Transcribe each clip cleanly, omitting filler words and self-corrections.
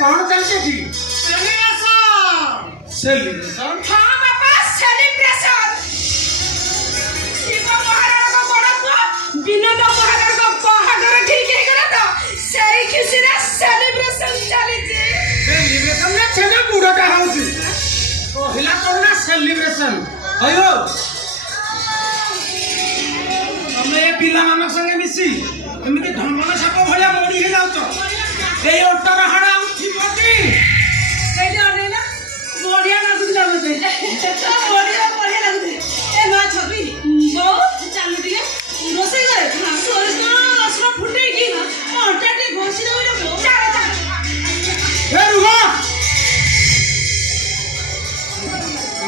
कौन चलते थी सेलिब्रेशन सेलिब्रेशन हाँ बाबा सेलिब्रेशन शिव महाराज को बड़ा पुआ विनोद महाराज को बाहागर ठीक है गला तो सही खुशी रे सेलिब्रेशन चली थी सेलिब्रेशन में छेना बुढ़ाटा होची पहिला कोना सेलिब्रेशन अयो तमे ए पिला मानक संगे मिसी एमिति ढंगन साप भलिया मोडी हे जाउछ ए ओटर हाडा उठिबो की ସେଇଟା ଅନେଇଲା ବଢିଆ ଲାଗୁଥିଲା ମତେ ବଢିଆ ଲାଗୁଥିଲା ଏ ମା ଛବି ବୋଉ ଚାଲୁ ଟିକେ ରୋଷେଇ କରେ ସୋରିଷ ରସୁଣ ଫୁଟେଇକି ଅଣ୍ଟା ଟିକେ ଘଷି ଦେବୁ ନା ବୋଉ ଚାଲ ए रुहा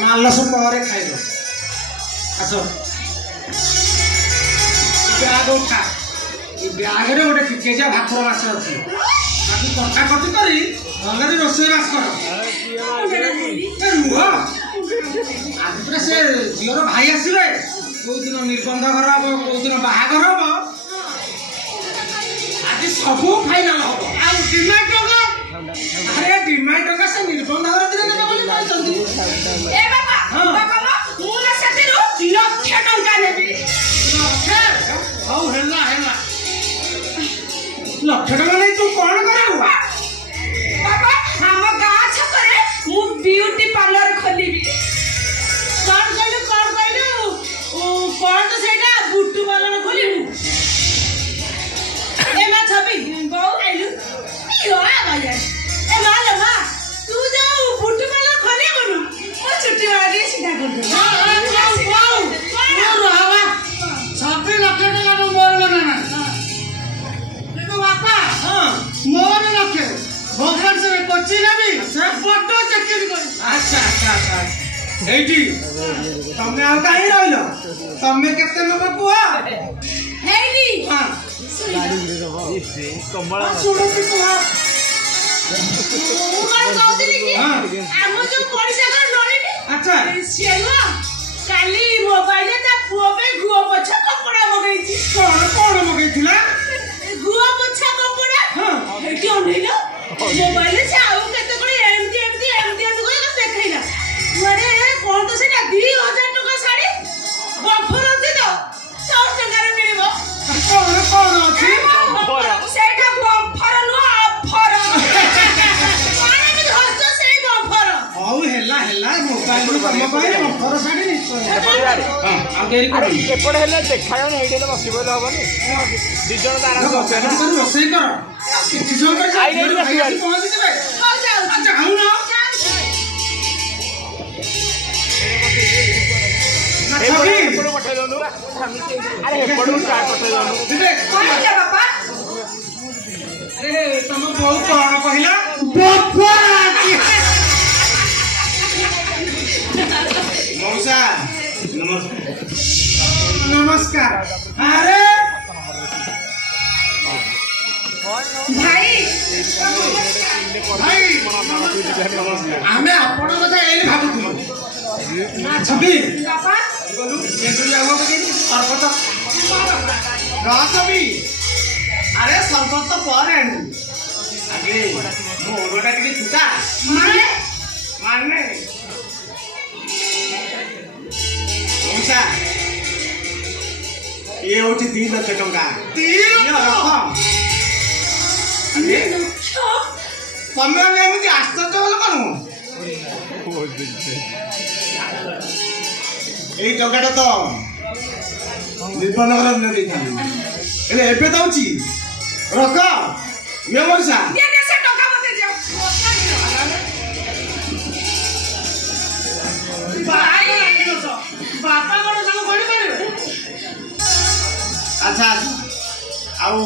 मालस परे खाइबो आसो ब्याग उठा ए ब्याग रे गोटे टिकेजा भातर माछ अछि ताकि कटा कटी करी भलरे रोषेई बास कर ए रुहा आज पुरा से जियोर भाई आसीबे कोइ दिन निबंध घर हबो कोइ दिन बाहागर हबो आज सब फाइनल हबो आ डिमांड टका अरे डिमांड टका से निबंध घर दिन देबे बोली कहछंती ए बाबा बाबा ମୁଁ ନା ସେଥିରୁ ଲକ୍ଷ ଟଙ୍କା ନେବି ହଉ ହେଲା ହେଲା लक्ष टका नहीं तू कौन करू बाबा ଆମ ଗାଁ ଛକରେ ମୁଁ ବିୟୁଟି ପାର୍ଲର ଖୋଲିବି କଣ କହିଲୁ କଣ ତ ସେଇଟା ବୁଟୁ ପାର୍ଲର ଖୋଲିବୁ ଏ ମା ଛବି ବୋଉ ଆଇଲୁ ଇଅ ଆଗା ଏ ମା ଲୋ ମା ତୁ ଯାଉ ବୁଟୁ ପାର୍ଲର ଖୋଲିବୁନୁ ମୋ ଛୁଟି ବାଲା ଟିକେ ସିଧା କରିଦେ छब्बीस लक्ष टका मोर मना ना କିନ୍ତୁ ବାପା ମୋର ଲକ୍ଷ୍ୟ ଭୁବନେଶ୍ୱରରେ କୋଚିଂ ନେବି ବଡ଼ ଚାକିରି କରି अच्छा अच्छा अच्छा एठी तमे आ काहे रहलो तमे केते नबे पुआ ହେଇନି हां कमला सुनो की पुआ ମୁଁ କଣ କହୁଥିଲି କି ଆମ ଯୋଉ ପଡ଼ିଶା ଘର ନଳିନି अच्छा ସିଏ ନୁହଁ କାଲି ମୋବାଇଲରେ ତା ପୁଅ ପାଇଁ ଗୁଅ ପୋଛା କପଡ଼ା ମଗେଇଛି कौन मगैथिला ଗୁଆ ପୋଛା କପଡ଼ା हां ଏଠି ଅନେଇଲ ମୋବାଇଲରେ ସେ ଆଉ କେତେ କଣ ଏମିତି କରି ଦେଖେଇଲା ମାନେ କଣ ତ ସେଇଟା 2000 ଟଙ୍କା ଶାଢ଼ୀ ଅଫର ଅଛି ତ 100 ଟଙ୍କାରେ ମିଳିବ कौन अछि ସେଇଟା ଅଫର ନୁହଁ ଅଫର ମାନେ ବି ହସ ସେଇ ଅଫର औ हेला मोबाइल रे तम पाए ऑफर साडी हां आ देरी कर एपड़ हेले देखा जाने एडी हेले बसी बोले हबनी दि जण तारा बसे ना रोसई कर किछि जण कर आई नहीं बसी वाली। पहुंच जिबे ହଉ ଯାଉ अच्छा खाऊ ना एपड़ एपड़ पठे दनु अरे एपड़ चाट पठे दनु दिबे କହିଲେ ବାପା अरे तम बहुत कौन कहिला बापा मौसा नमस्कार अरे ଭାଇ भाई आमे आपण कथा एली भाबुथुलु ना छबी ବାପା बोलू ये तो आगो के सरपत ना छबी अरे सरपत पर आनी आगे मोरटा के छुटा ମାନେ माने मौसा ये होची 3 लाख टंका 3 लाख अरे तमे एमती आश्चर्य बोल कौन এই টঙ্কাটা তো নির্বাণনগর নে দেইছিলি এলে এবে দউছি রক ইয়ে মরসা দিয়ে দে ସେ ଟଙ୍କା ମତେ ଦିଅ ଭାଇ ବାପା କଣ ତାକୁ କରିପାରିବେ আচ্ছা আচ্ছা আউ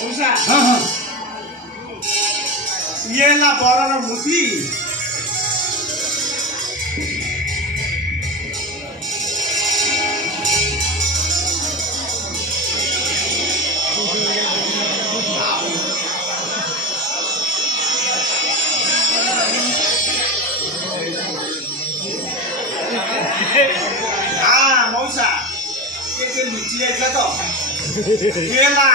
मौसा ହଁ ହଁ ये ला बरर मुठी ଟିକେ ଲୁଚି ଯାଇଥିଲା ତ ହେଲା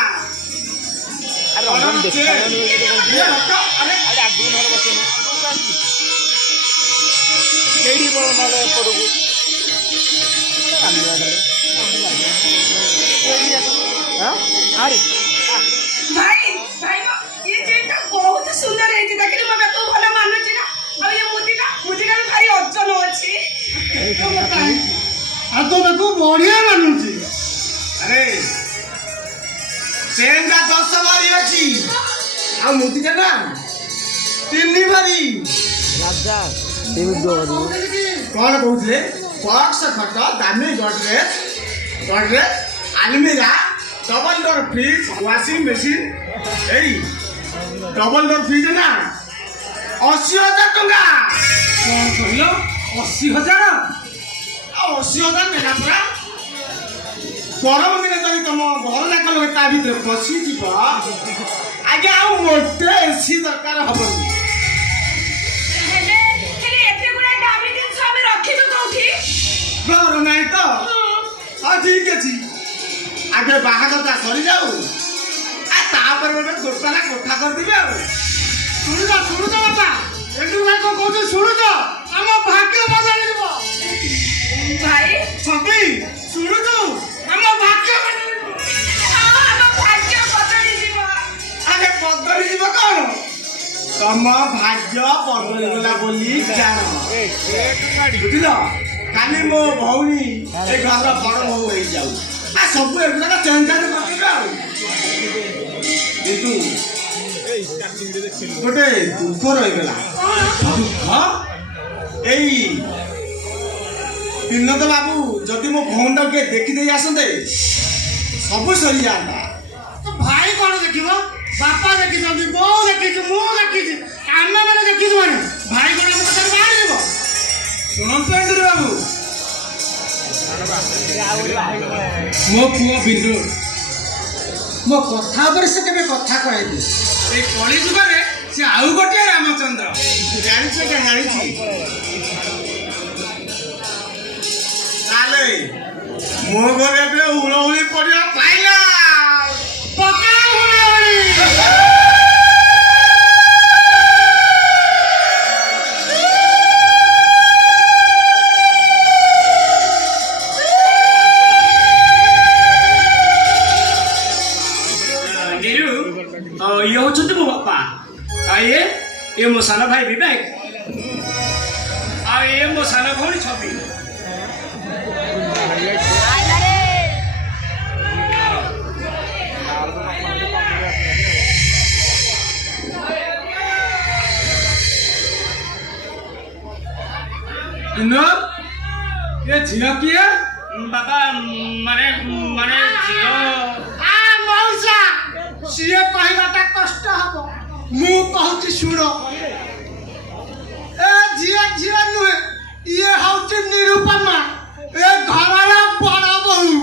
ଆରେ ରଞ୍ଜନ ଦେଖାଯାଉନି ବୋଲି ଇଏ କହୁଛି। ରଖ, ଆରେ ଆରେ ଆଗକୁ ନହେଲେ ବସିନି ସେଇଠି ପଳ ନହେଲେ ଏପଟକୁ ଆରେ ଭାଇ ଭାଇ ये चेनटा बहुत सुंदर है जी देखिए मगे तो भला मानुची ना अब ये मुदीटा भी भारी ओजन अछि ଆଉ ତମକୁ ବଢିଆ ମାନୁଛି। ଆରେ ଚେନଟା 10 ଭାରି ଅଛି ଆଉ ମୁଦିଟା ନା 3 ଭାରି। ରାଜା କେମିତି କରିବୁ? କଣ କହୁଥିଲେ? ବକ୍ସ ଖଟ, ଦାମୀ ଗଡରେଜ, ଆଲମିରା, double door fridge, washing machine, ଏଇ ଡବଲ ଡୋର ଫ୍ରିଜ ନା 80,000 ଟଙ୍କା। କଣ କହିଲ? 80,000? ଆଉ 80,000 ନେଲା ପରା। ଗରମ ଦିନେ ଯଦି ତମ ଘର ଯାକ ଲୋକ ତା ଭିତରେ ପଶିଯିବ ଆଜ୍ଞା ଆଉ ମୋଟେ ଏସି ଦରକାର ହବନି। ହେଲେ ଏତେ ଗୁଡା ଦାମୀ ଜିନିଷ ଆମେ ରଖିଛୁ କୋଉଠି? ଘର ନାହିଁ ତ? ହଁ ଠିକ ଅଛି, ଆଗେ ବାହାଘରଟା ସରିଯାଉ ତାପରେ ଗୋଟେ ଦୋତାଲା କୋଠା କରିଦେବି ଆଉ। ଶୁଣୁଛ ବାପା, ଏଠୁ ଭାଇ କଣ କହୁଛୁ ଶୁଣୁଛ? ଆମ ଭାଗ୍ୟ ବଦଳିଯିବ। ଭାଇ ଛବି ଶୁଣୁଛୁ? ଆମ ଭାଗ୍ୟ ବଦଳିଯିବ। ଆମ ଭାଗ୍ୟ ବଦଳି ଯିବ। ଆରେ ବଦଳିଯିବ କଣ? ତମ ଭାଗ୍ୟ ବଦଳିଗଲା ବୋଲି ଜାଣ, ବୁଝିଲ? ଖାଲି ମୋ ଭଉଣୀ ଏ ଘରର ବଡ ବୋହୂ ହେଇଯାଉ ସବୁ ଏଗୁଡାକ ଚେଞ୍ଜ କରିଦେବେ ଆଉ। କିନ୍ତୁ ଗୋଟେ ଦୁଃଖ ରହିଗଲା। ଦୁଃଖ ଏଇ ବିନୋଦ ବାବୁ ଯଦି ମୋ ଭଉଣୀଟାକୁ ଟିକେ ଦେଖିଦେଇ ଆସନ୍ତେ ସବୁ ସରିଯାଆନ୍ତା। ତ ଭାଇ କଣ ଦେଖିବ? ବାପା ଦେଖିଛନ୍ତି, ବୋଉ ଦେଖିଛି, ମୁଁ ଦେଖିଛି, ଆମେ ମାନେ ଦେଖିଛୁ ମାନେ ଭାଇ କଣ ଆମ କଥାରେ ବାହାରିଯିବ? ଶୁଣନ୍ତୁ ଏଣ୍ଡୁରି ବାବୁ, ମୋ ପୁଅ ବିନୋଦ ମୋ କଥା ଉପରେ ସେ କେବେ କଥା କହେନି। ଏଇ କଳି ଯୁଗରେ ସେ ଆଉ ଗୋଟିଏ ରାମଚନ୍ଦ୍ର। ଜାଣିଛି ଆଜ୍ଞା, ଜାଣିଛି। ତାହେଲେ ମୋ ଘରେ ଏବେ ହୁଳହୁଳି ପଡିବା ପାଇଲା। ପକା ହୁଳହୁଳି। ଇଏ ହଉଛନ୍ତି ମୋ ବାପା, ଆଉ ଇଏ ମୋ ସାନ ଭାଇ ବିବେକ, ଆଉ ଇଏ ମୋ ସାନ ଭଉଣୀ ଛବି। ये झियो किए बाबा माने माने झियो ମଉସା ସିଏ କହିବାଟା କଷ୍ଟ ହବ, ମୁଁ କହୁଛି ଶୁଣ। ଏ ଝିଅ ନୁହେଁ, ଇଏ ହଉଛି ନିରୁପମା, ଏ ଘରର ବଡ ବୋହୂ।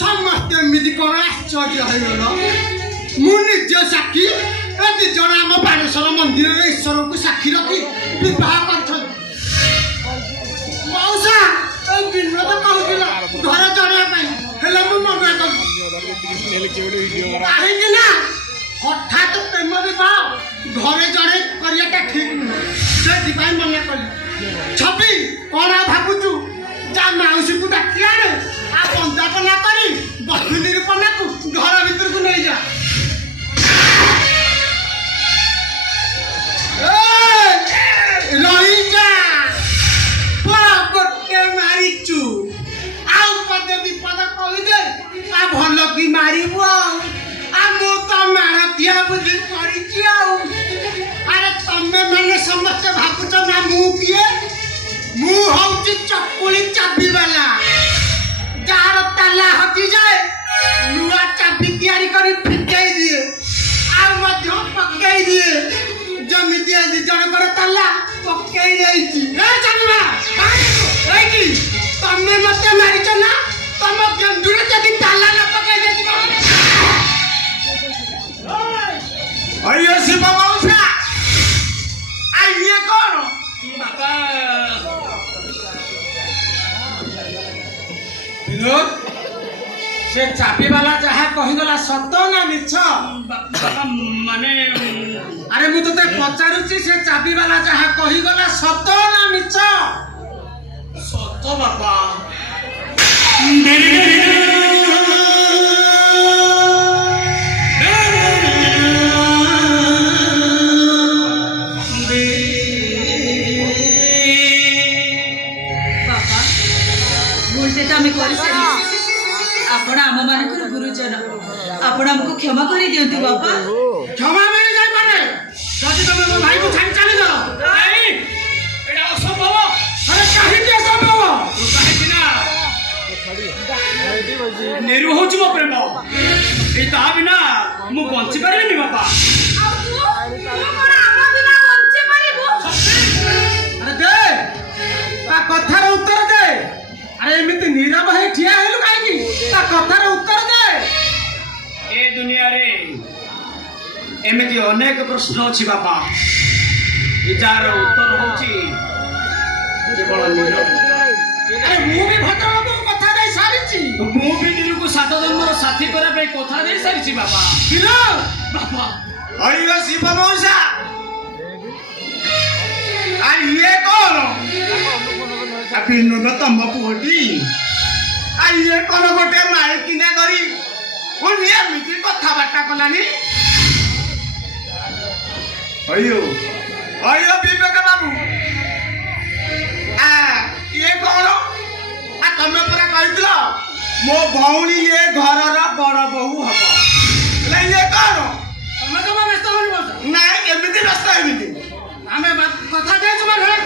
ସମସ୍ତେ ଏମିତି କଣ ଆଶ୍ଚର୍ଯ୍ୟ ହେଇଗଲ? ମୁଁ ନିଜ ସାକ୍ଷୀ, ଏ ଦି ଜଣ ଆମ ବାଲେଶ୍ୱର ମନ୍ଦିରରେ ଈଶ୍ୱରଙ୍କୁ ସାକ୍ଷୀ ରଖି ବିବାହ କରିଛନ୍ତି। ମଉସା ଏ ବିନୋଦ କହୁଥିଲା ଘର ଚଳିବା ପାଇଁ, ହେଲେ ମୁଁ ମନା କଲି। କାହିଁକି ନା ହଠାତ୍ ପ୍ରେମ ବିବାହ ଘରେ ଜଣେ କରିବାଟା ଠିକ ନୁହେଁ, ସେଥିପାଇଁ ମନା କଲି। ଛବି କଣ ଆଉ ଭାବୁଛୁ? ଯା ମାଉସୀକୁ ଡାକି ଆଣେ, ଆଉ ବନ୍ଦାପନା କରି ବଧୁ ନିରୂପଣାକୁ ଘର ଭିତରକୁ ନେଇଯା। ରହିଯା, ଗୋଟେ ମାରିଛୁ, ଆଉ ପଦେ ବିପଦ କହିଦେ ଆଉ ଭଲ କି ମାରିବୁ। ଆଉ ମୁଁ ତ ମାଣତିଆ ବୁଦ୍ଧି କରିଛି ଆଉ। ଆରେ ତମେ ମାନେ ସମସ୍ତେ ଭାବୁଛ ନା ମୁଁ କିଏ? ମୁଁ ହଉଛି ଚକୁଳି ଚାବି ବାଲା, ଯାହାର ତାଲା ହଜିଯାଏ ନୂଆ ଚାବି ତିଆରି କରି ଫିଟେଇ ଦିଏ, ଆଉ ମଧ୍ୟ ପକେଇ ଦିଏ। ଯେମିତି ଆଜି ଜଣଙ୍କର ତାଲା ପକେଇ ଦେଇଛି। ତମେ ତମେ ମତେ ମାରିଛ ନା ତମ ଗେଣ୍ଡୁରେ ଯଦି ତାଲା ନ ପକେଇ ଦେଇଥିବ ଅಯ್ୟୋ ଶିବ ମଉସା ଆ ଇଏ କଣ ବାପା ବିନୋଦ ସେ ଚାବି ବାଲା ଯାହା କହିଗଲା ସତ ନା ମିଛ? ବାପା ମାନେ ଆରେ ମୁଁ ତତେ ପଚାରୁଛି ସେ ଚାବି ବାଲା ଯାହା କହିଗଲା ସତ ନା ମିଛ? ସତ ବାପା। ବାପା ଭୁଲଟେ ତ ଆମେ କରିସାରିଛୁ। ଆପଣ ଆମମାନଙ୍କର ଗୁରୁଜନ, ଆପଣ ଆମକୁ କ୍ଷମା କରିଦିଅନ୍ତୁ ବାପା। କ୍ଷମା ମିଳି ଯାଇପାରେ ଯଦି ତମେ ମୋ ଭାଇକୁ ଛାଡ଼ି ଚାଲିଯାଅ। ଏଇଟା ଅସମ୍ଭବ। ଆରେ କାହିଁକି ଅସମ୍ଭବ? କାହିଁକି ନା ନେରୁ ହଉଛି ମୋ ପ୍ରେମ। ଏଇ ତା ବିନା ମୁଁ ବଞ୍ଚି ପାରିବିନି ବାପା। ଆଉ ତୁ କଣ ଆମ ବିନା ବଞ୍ଚି ପାରିବୁ? ଆରେ ଦେ ତା କଥାର ଉତ୍ତର ଦେ। ଆରେ ଏମିତି ନୀରବ ହେଇ ଠିଆ ହେଲୁ କାହିଁକି? ତା କଥାର ଉତ୍ତର ଦେ। ଏ ଦୁନିଆରେ ଏମିତି ଅନେକ ପ୍ରଶ୍ନ ଅଛି ବାପା, ଯାହାର ଉତ୍ତର ହଉଛି କେବଳ ନୀରବ। ଆରେ ମୁଁ ବି ଭଦ୍ରବାବୁଙ୍କୁ କଥା ଦେଇ ସାରିଛି। ମୁଁ ବି ନିରୁକୁ 7 ଜନ୍ମର ସାଥୀ କରିବା ପାଇଁ କଥା ଦେଇ ସାରିଛି ବାପା। ବିନୋଦ ବାପା ଅಯ್ୟୋ ଶିବ ମଉସା ଆ ଇଏ କଣ ଆ ବିନୋଦ ତମ ପୁଅଟି ଆ ଇଏ କଣ ଗୋଟେ ମାଇକିନା କରି ପୁଣି ଏମିତି କଥାବାର୍ତ୍ତା କଲାନି ଅಯ್ୟୋ ଅಯ್ୟୋ ବିବେକ ବାବୁ ଇଏ କଣ ଆ ତମେ ପରା କହିଥିଲ ମୋ ଭଉଣୀ ଏ ଘରର ବଡ ବୋହୂ ହବ ହେଲେ ଇଏ କଣ ତମେ ଜମା ବ୍ୟସ୍ତ ହଉନି ମଉସା। ନାଇଁ କେମିତି ବ୍ୟସ୍ତ ଏମିତି ଆମେ କଥା ଦେଇଛୁ ମାନେ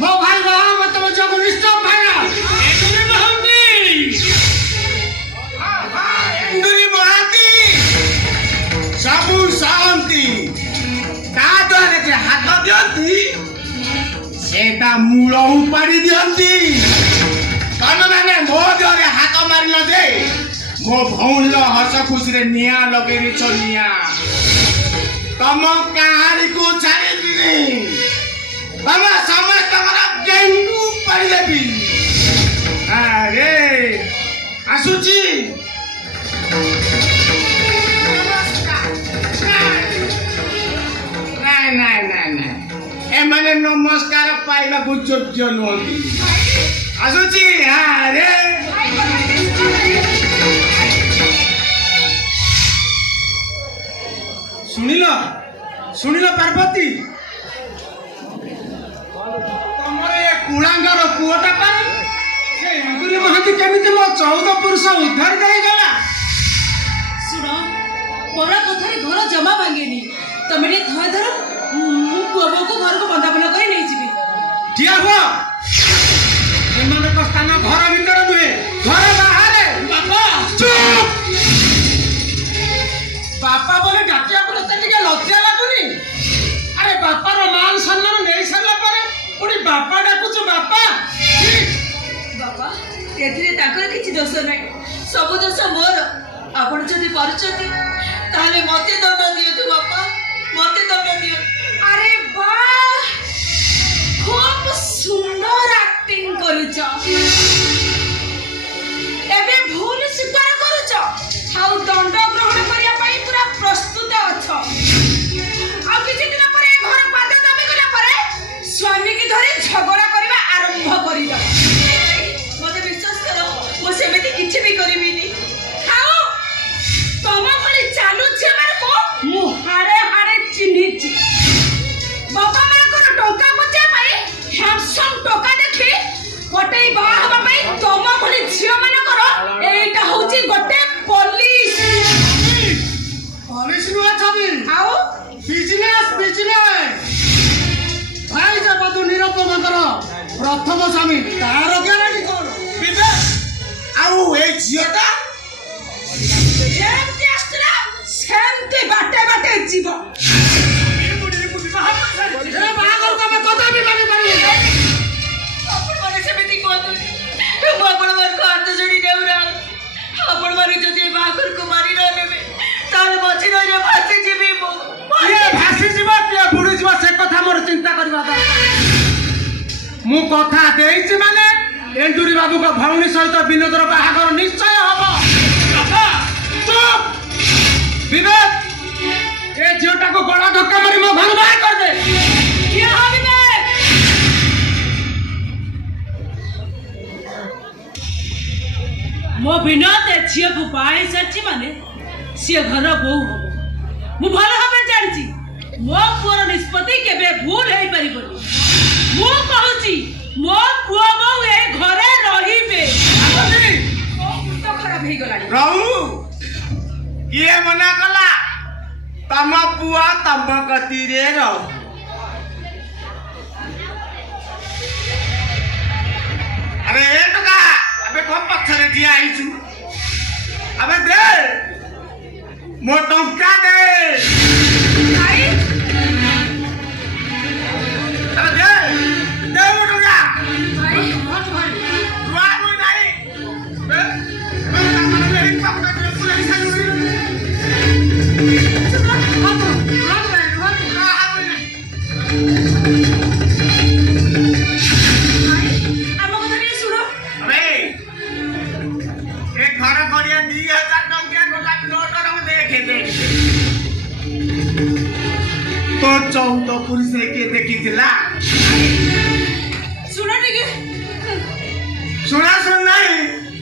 ମୋ ଭାଇ ବାହା ହବ ତମ ଝିଅକୁ ନିଶ୍ଚୟ ଭାଇନା। ଏଣ୍ଡୁରି ମହାନ୍ତି ସବୁ ସହନ୍ତି ତା ଦ୍ୱାରା ଯେ ହାତ ଦିଅନ୍ତି ସେଟା ମୂଳ ଉପାଡ଼ି ଦିଅନ୍ତି। ତମେ ମାନେ ମୋ ଦେହରେ ହାତ ମାରିଲ ଯେ ମୋ ଭଉଣୀର ହସ ଖୁସିରେ ନିଆଁ ଲଗେଇ ଦେଇଛ ନିଆଁ। ତମ କାହାରିକୁ ଛାଡ଼ିବିନି ତମ ସମସ୍ତଙ୍କର ଗେଣ୍ଡୁ ପାଇଦେବି। ଆରେ ଆସୁଛି ନାଇଁ ନାଇଁ ନାଇଁ ନାଇଁ ଏମାନେ ନମସ୍କାର ପାଇବାକୁ ଯୋଗ୍ୟ ନୁହନ୍ତି। ଆସୁଛି ଆରେ ଶୁଣିଲ ଶୁଣିଲ ପାର୍ବତୀ, ତମର ଏ କୁଳାଙ୍ଗର ପୁଅଟା ପାଇଁ ସେ ଏଣ୍ଡୁରି ମହାନ୍ତି କେମିତି ମୋ 14 ପୁରୁଷ ଉଦ୍ଧାର ଦେଇଗଲା। ଶୁଣ, ପରା କଥାରେ ଘର ଜମା ଭାଙ୍ଗେନି। ତମେ ଟିକେ ଧୈର୍ଯ୍ୟ ଧର, ମୁଁ ପୁଅ ବୋଉକୁ ଘରକୁ ବନ୍ଦାପନା କରି ନେଇଯିବି। ଠିଆ ହୁଅ। ଏମାନଙ୍କ ସ୍ଥାନ ଘର ଭିତରେ ନୁହେଁ, ଘର ବାହାରେ। ବାପା ଚୁପ୍! ବାପା ବୋଲି ଡାକିବାକୁ ତତେ ଟିକେ ଲଜ୍ଜା ଲାଗୁନି? ଆରେ ବାପାର ମାନ ସମ୍ମାନ ନେଇ ସାରିଲା ପରେ ପୁଣି ବାପା ଡାକୁଛୁ ବାପା? ବାପା, ଏଥିରେ ତାଙ୍କର କିଛି ଦୋଷ ନାହିଁ, ସବୁ ଦୋଷ ମୋର। ଆପଣ ଯଦି ପାରୁଛନ୍ତି ତାହେଲେ ମତେ ଦଣ୍ଡ ଦିଅନ୍ତୁ ବାପା, ମତେ ଦଣ୍ଡ ଦିଅନ୍ତୁ। ଆରେ ବାଃ, খুব সুন্দর আক্টিং করুছ। এবে ভুল স্বীকার করুছ আর দণ্ড গ্রহণ করিয়া পাই পুরা প্রস্তুত অছ। আর কিছু দিন পরে ঘর পাদ দাবি গলা পরে স্বামী কি ধরে ঝগড়া করিবা আরম্ভ করি দাও। মতে বিশ্বাস কর, মু সেমিতি কিছু বি করিবিনি। খাও তম ভଳି চালু ঝিଅ ମାନଙ୍କୁ ମୁଁ ହାଡ଼େ ହାଡ଼େ ଚିହ୍ନିଛି। मारी जदि बाखर को मारी न नेबे ताले मछी नइरे भासी जीवी मो ये भासी जीव के बुड़ी जीव से कथा मोर चिंता करबा दरकार मु कथा देइछि माने एंडुरी बाबू को भौणी सहित विनोदर बाहागर निश्चय हबो चुप विवेक ए झियोटा को गला धक्का मारी मो घर बाहर कर दे ये हो विवेक मो विनोद झियो को बाई सच्ची माने से घर बहू हबो मु भल हबे जानिछि मो पुअर निष्पत्ति केबे भूल हेई परिबनी मु कहूछि मो पुआ बहू ए घरे रहिबे ओ तो खराब हेई गलानी रहू किए मना कला तम पुआ तम कतिरे रह अरे ए टका अबे कम पत्थर दिया आइछु अबे दे मो टंका दे भाई अबे दे मो टंका भाई रुआ रुई नहीं मेरी पापा ने पुलिस आई तो चौदह पुरुष के देखी सुनो टिके सुना सुन नहीं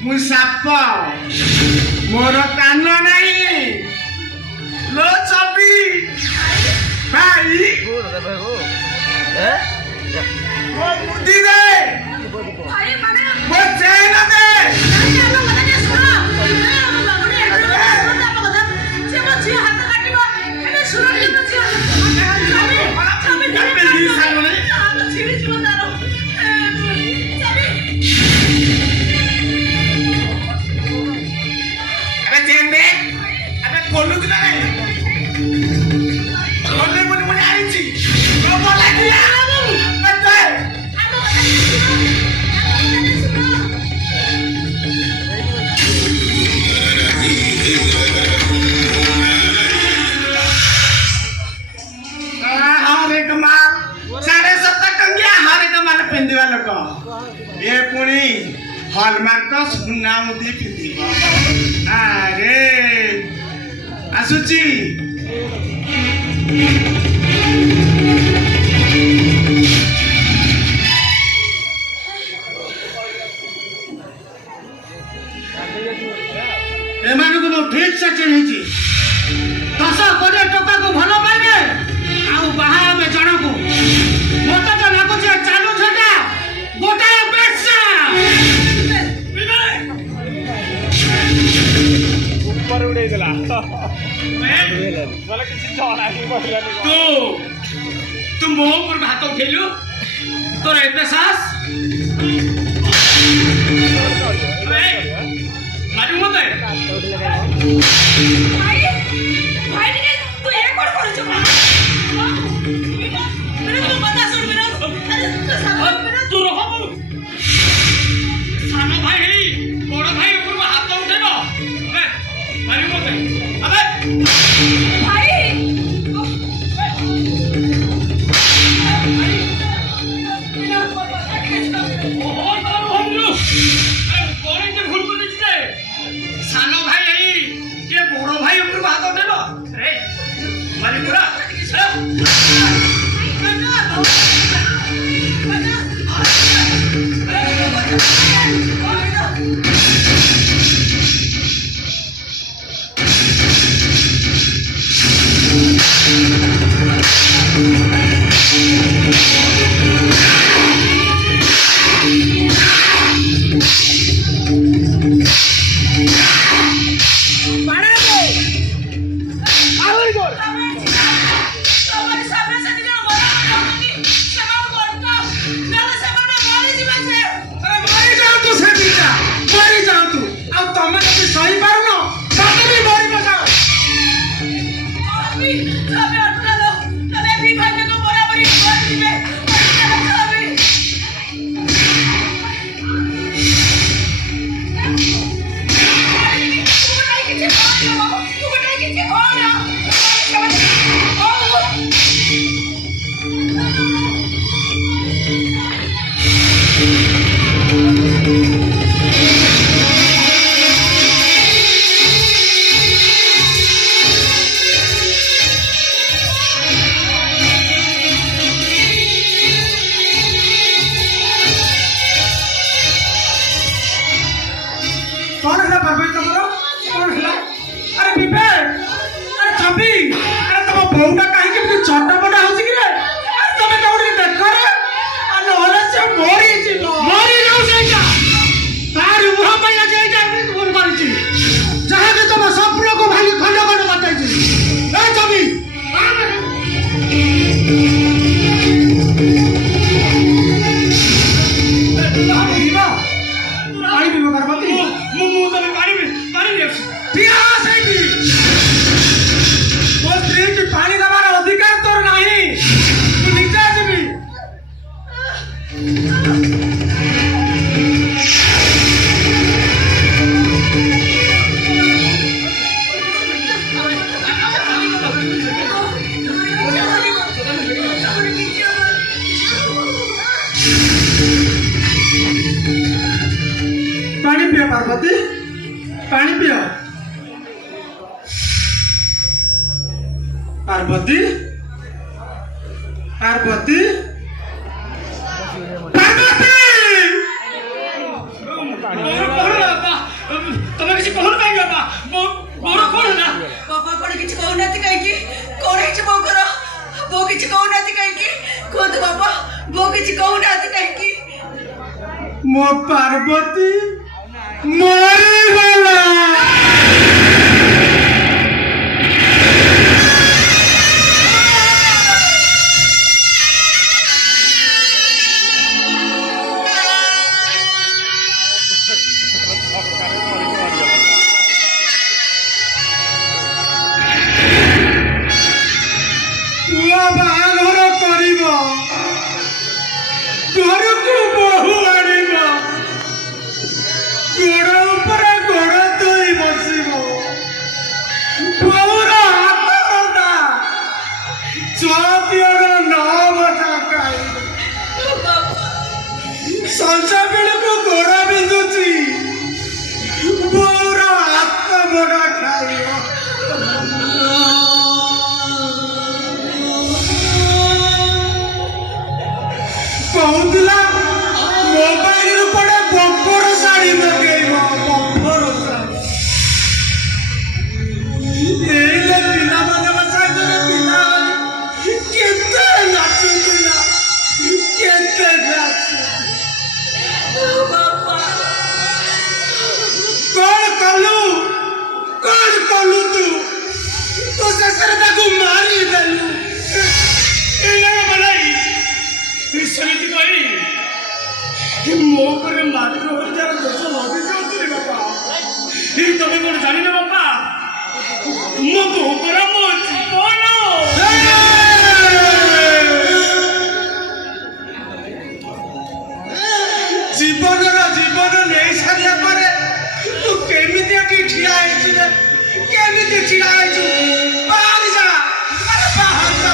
मु साप मोर कान नहीं लो चपी भाई वो मुट्ठी दे भाई माने वो चैन दे भाई हम कथा ने सुनो हम बाबूने सुनो आप कथा से मो झियो हाथ काटिबो एने सुनो टिके मो झियो छबी जाते ली सामने हाथ छिड़ी जीव तारो छबी अबे चैन दे अबे खोलू दिला नहीं खोलने मुझे आई थी तो बोला दिया बच्चे हरे कमाल 7.5 टंकिया हरे कमाल पिंदिवा लोक ये पुणी हॉलमार्क सुना मुदी पिंदिवा अरे आसुची एमानକୁ ठीक से चिन्हिची 10 कोटी टका को भलो पाइबे आउ बाहा में जणको मोटा तो लागो जे चालू छटा गोटाए बेचसा ऊपर उड़े देला मैं बोला किसी जଣା ही पड़लानी तू मोह पर भात उठेलु तोर एते सास मारू मते भाई भाई टिके तू ए कोड करछ मेरे को बता सुन मेरा तू रह सानो भाई बड़ भाई ऊपर हाथ उठेनो अबे मारू मते अबे भाई सानो भाई ये बड़ भाई पार्वती पानी पियो पार्वती पार्वती पार्वती ତମେ କିଛି କହୁନ କାହିଁକି ବାପା ମୋର କଣ ନା ବାପା କଣ କିଛି କହୁନାହାନ୍ତି କାହିଁକି କଣ ହେଇଛି ବୋଉଙ୍କର ବୋଉ କିଛି କହୁନାହାନ୍ତି କାହିଁକି କୁହନ୍ତୁ ବାପା ବୋଉ କିଛି କହୁନାହାନ୍ତି କାହିଁକି ମୋ ପାର୍ବତୀ ମରିଗଲା ପୁଅ ବାହାଘର କରିବ ଘରକୁ ବୋହୂ ଆଣିବ ଗୋଡ଼ ଉପରେ ଗୋଡ଼ ଧୋଇ ବସିବ ବୋହୂର ହାତ ରନ୍ଧା ଛଅତିଅର 9 ବଜା ଖାଇବ ସଞ୍ଜ ବେଳକୁ ଗୋଡ଼ ବିନ୍ଧୁଛି ବୋହୂର ହାତ ଗୋଡ଼ ଖାଇବ କହୁଥିଲା ମୋବାଇଲରୁ ପଡ଼େ ବମ୍ପର ଶାଢ଼ୀ ମଗେଇବ ବମ୍ପର ଶାଢ଼ୀ ଏଇଲେ ପିଲାମାନଙ୍କ ସାଙ୍ଗରେ ପିଲାମାନେ କେତେ ନାଚୁଥିଲା କେତେ କଣ କଲୁ ତୁ ଶେଷରେ ତାକୁ ମାରିଦେଲୁ ସେମିତି କହି ମୋ ଉପରେ ମାତ୍ର ହଜାର ଦୋଷ ଲଗେଇଛନ୍ତି ବାପା ତମେ କଣ ଜାଣିନ ବାପା ମୋ ବୋଉ ପରା ମୋ ଜୀବନ ଜୀବନ ନେଇ ସାରିଲା ପରେ ତୁ କେମିତି ଏଠି ଠିଆ ହେଇଛୁ ରେ କେମିତି ଠିଆ ହେଇଛୁ ବାହାରି ଯା ବାହାରି ଯା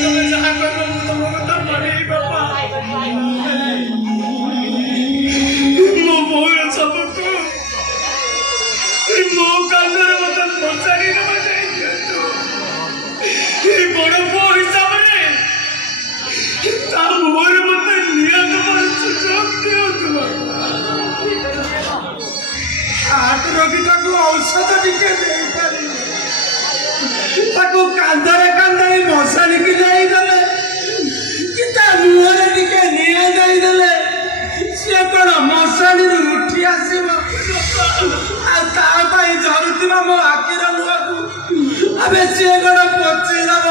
ତମେ ଯାହା କହିବ ମୁଁ ତମ କଥା ମାନିବି ବାପା ମୋ ବୋଉର ସବୁକୁ ମୋ କାନ୍ଦରେ ମତେ ପଚାରି ନେବା ଯାଇ ଦିଅନ୍ତୁ ବଡ଼ ପୁଅ ହିସାବରେ ତା ମୁହଁରେ ମତେ ନିଆଁ ଦେବାର ସୁଯୋଗ ଦିଅନ୍ତୁ ହାର୍ଟ ରୋଗୀଟାକୁ ଔଷଧ ଟିକେ ଦେଇପାରିବି ତାକୁ କାନ୍ଧରେ କାନ୍ଧେଇ ମଶାଣିକି ନେଇଗଲେ କି ତା ମୁହଁରେ ଟିକେ ନିଆଁ ଦେଇଦେଲେ ସିଏ କଣ ମଶାଣିରୁ ଉଠି ଆସିବ ଆଉ ତା ପାଇଁ ଝରୁଥିବା ମୋ ଆଖିର ଲୁହକୁ ଏବେ ସିଏ କଣ ପଚେଇ ଦବ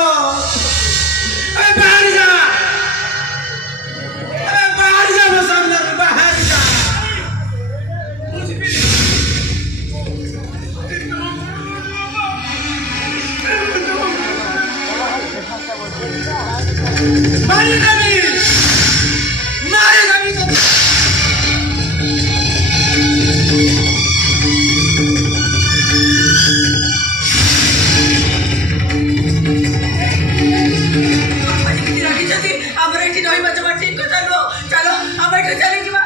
ବାହାରି ଯା ମୋ ସାମ୍ନାରୁ ବାହାରି ଯା মারিদাবি ରାଗିଛନ୍ତି ଆମର ଏଠି ରହିବା ଜମା ଠିକ କଥା ନୁହଁ ଚାଲ ଆମେ ଏଠୁ ଚାଲିଯିବା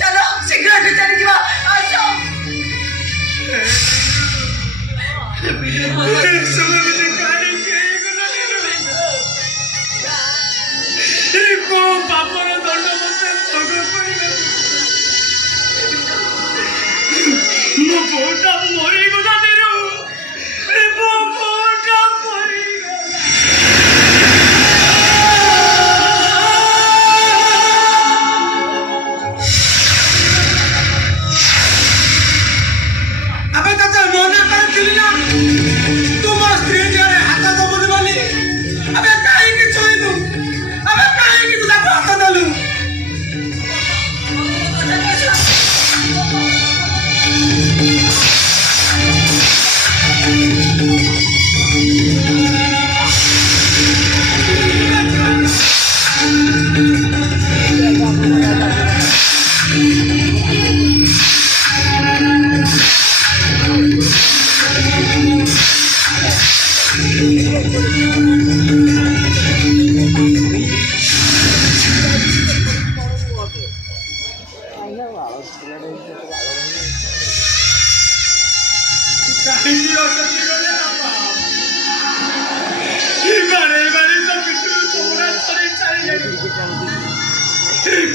ଚାଲ ଶୀଘ୍ର ଏଠୁ ଚାଲିଯିବା ଆସ ବାପର ଦଣ୍ଡ ମତେ ମୋ ବୋଉଟା ମରିଗଲା ଦିନୁ ମୋ ବୋଉଟା আবে চাচা মনে করেছিলি না তোমার স্ত্রী যারে হাত দবনি বলি আবে কাহিকি ছুঁইলু আবে কাহিকি তু তাকে হাত দেলু Thank you. କାହିଁକି ଅଟକି ଗଲେ ବାପା? ବାରେ ବାରେ ତ ପିଠରୁ ଚମଡ଼ା ଛାଡ଼ି ଚାଲିଲେଣି।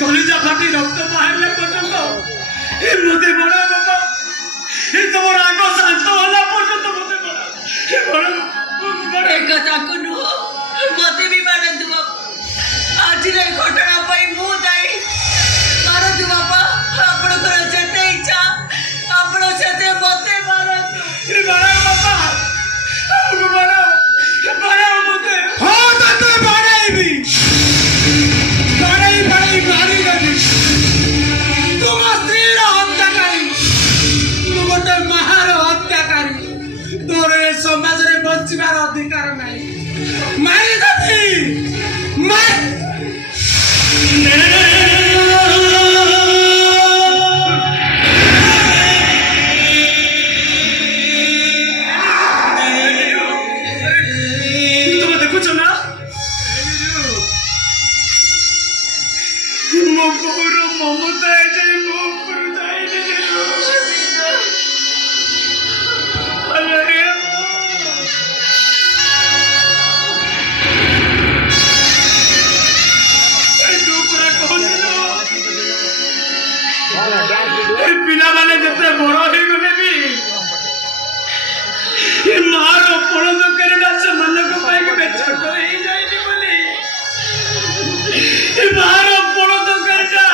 କଲିଜା ଫାଟି ରକ୍ତ ବାହାରିଲା ପର୍ଯ୍ୟନ୍ତ ମତେ ବଡ଼ ବାପା, ତମର ଆଗ ଶାନ୍ତ ହେଲା ପର୍ଯ୍ୟନ୍ତ ମତେ ବଡ଼ ତାକୁ ନୁହଁ ମତେ ବି ମାରନ୍ତୁ ବାପା। ଆଜିର ଏ ଘଟଣା ପାଇଁ ମୁଁ ଦାୟୀ। ମାରନ୍ତୁ ବାପା, ଆପଣଙ୍କର ଯେତେ ଇଚ୍ଛା ଆପଣ ସେତେ ମତେ ମାରନ୍ତୁ। ବାପା ମତେ ହଁ ତତେ ବାଡ଼େଇବି, ବାଡ଼େଇ ମାରିଦେବି। ତୁମ ସ୍ତ୍ରୀର ହତ୍ୟାକାରୀ, ତୁ ଗୋଟେ ମାହାର ହତ୍ୟାକାରୀ। ତୋର ଏ ସମାଜରେ ବଞ୍ଚିବାର ଅଧିକାର ନାହିଁ। ମାରିଦେବି ତମେ ଦେଖୁଛ ନା ମୋ ବୋଉର ମମତା ଏଯାଏ ମୋ ଉପରୁ ଯାଇନି। ତୁ ପୁରା କହୁଥିଲୁ ପିଲାମାନେ ଯେତେ ବଡ ହେଇଗଲେ ବି ମାର ଫଳ ଦରକାରଟା ସେମାନଙ୍କ ପାଇଁ କେବେ ଛୋଟ ହେଇଯାଇନି ବୋଲି। ମାର ଫଳ ଦରକାରଟା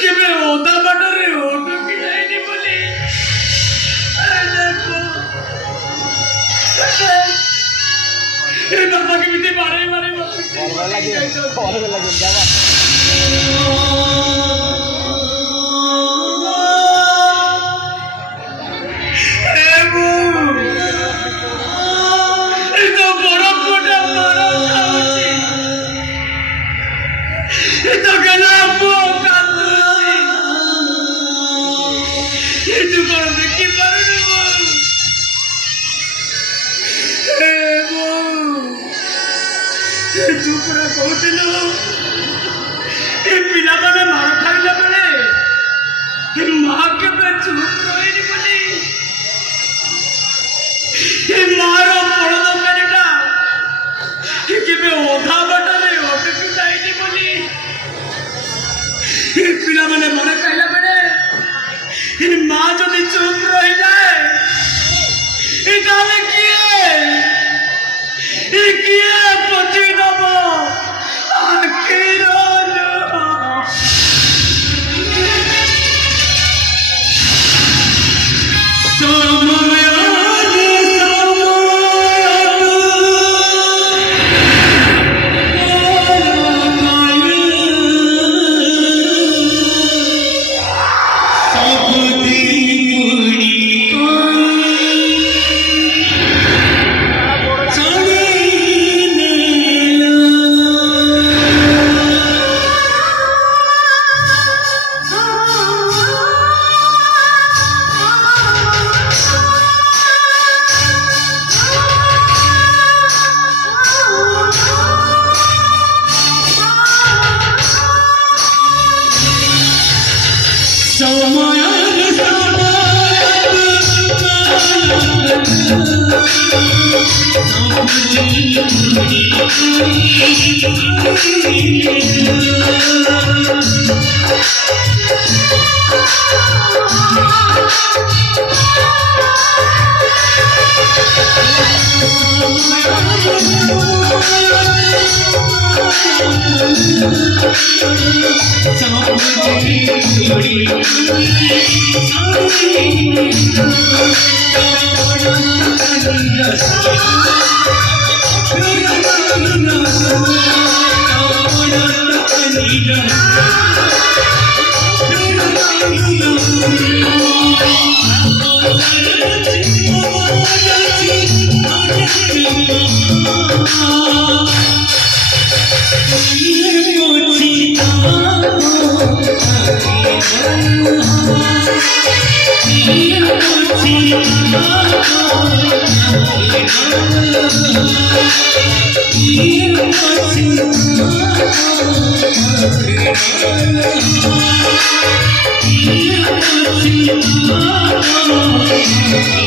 କେବେ ଅଧା ବାଟରେ ଅଟକି ଯାଇନି ବୋଲି। ବାପା କେମିତି ବାଡ଼େଇ ତୁ ପୁରା କହୁଥିଲୁ ଏ ପିଲାମାନେ ମାର ଖାଇଲା ବେଳେ ମା କେବେ ଚୁପ୍ ରହିନି ବୋଲି। ଏ ମାର ଫଳ ଦରକାରୀଟା କେବେ ଅଧା ବାଟରେ ଅଟକି ଯାଇନି ବୋଲି। ଏ ପିଲାମାନେ ମାର ଖାଇଲା ବେଳେ ମା ଯଦି ଚୁପ୍ ରହିଯାଏ ତାହେଲେ କିଏ ପଚି ଦବ ଆଖିର Oh,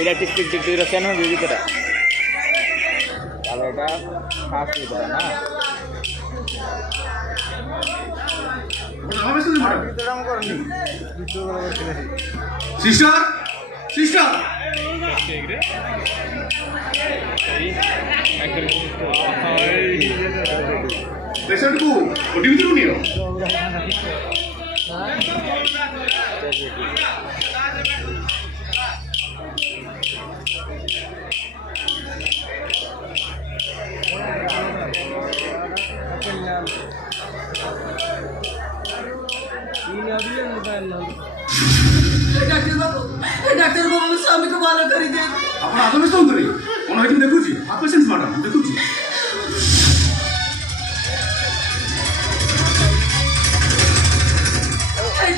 এটা টিক টিক টিক এটা কেন হবে ভিতরে তাহলে এটা ফাস্ট ভিতরে না ভিতরে আমি করিনি সিস্টার সিস্টার ঠিক রে এই একটা पेशेंट को ओटी भितर नियो डॉक्टर बाबू स्वामी को भालो करी दे आपण हात व्यस्त होतो रे कोण होती देखुची हात पेशेंट मॅडम देखुची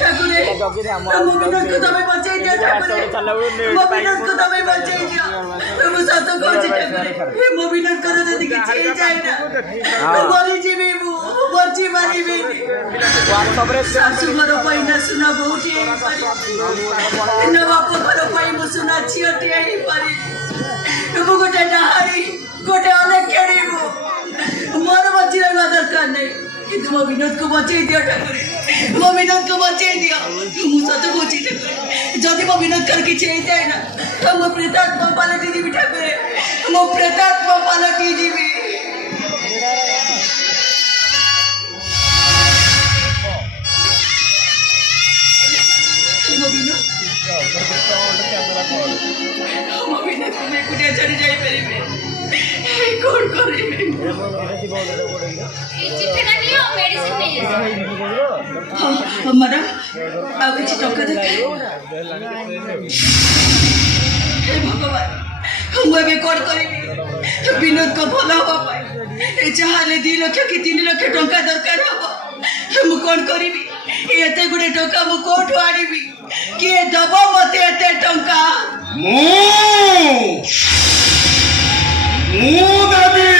ठाकुरे मोबिनस को तमें बचाई दिया ठाकुरे मोबिनस को तमें बचाई दिया तुम सत कहछि ठाकुरे मोबिनस करो जदी किछि जाय ना बोली जीवी मु बच्ची मारी बे सासु घर पैना सुना बहुटी न बाप घर पै मु सुना छियटी आई पारी तुम गोटे डहारी गोटे अलग केड़ी मु मोर बच्ची रहना दरकार नहीं কিন্তু মবিনোদ को बचाई दियो ठाकुरे मबिनत को बचाई दियो मु सत कहछि ठाकुरे जदि मबिनत कर किछि हे जाय ना तो मु प्रेतात्मा पलटी जीवी ठाकुरे मु प्रेतात्मा पलटी जीवी मबिनत को मैं कुटिया चढ़ी जाई परिबे कौन करिबे चिट्ठीटा नियो मेडिसिन नहीं मैडम आ किछि टका दरकार हे भगवान मु एबे कोन करिबी विनोद को भला हवा पाए ए चाहले 2 लाख कि 3 लाख टका दरकार हबो मु कोन करिबी एते गुडे टका मु कोठो आनिबी के दबो मते एते टका मु देवी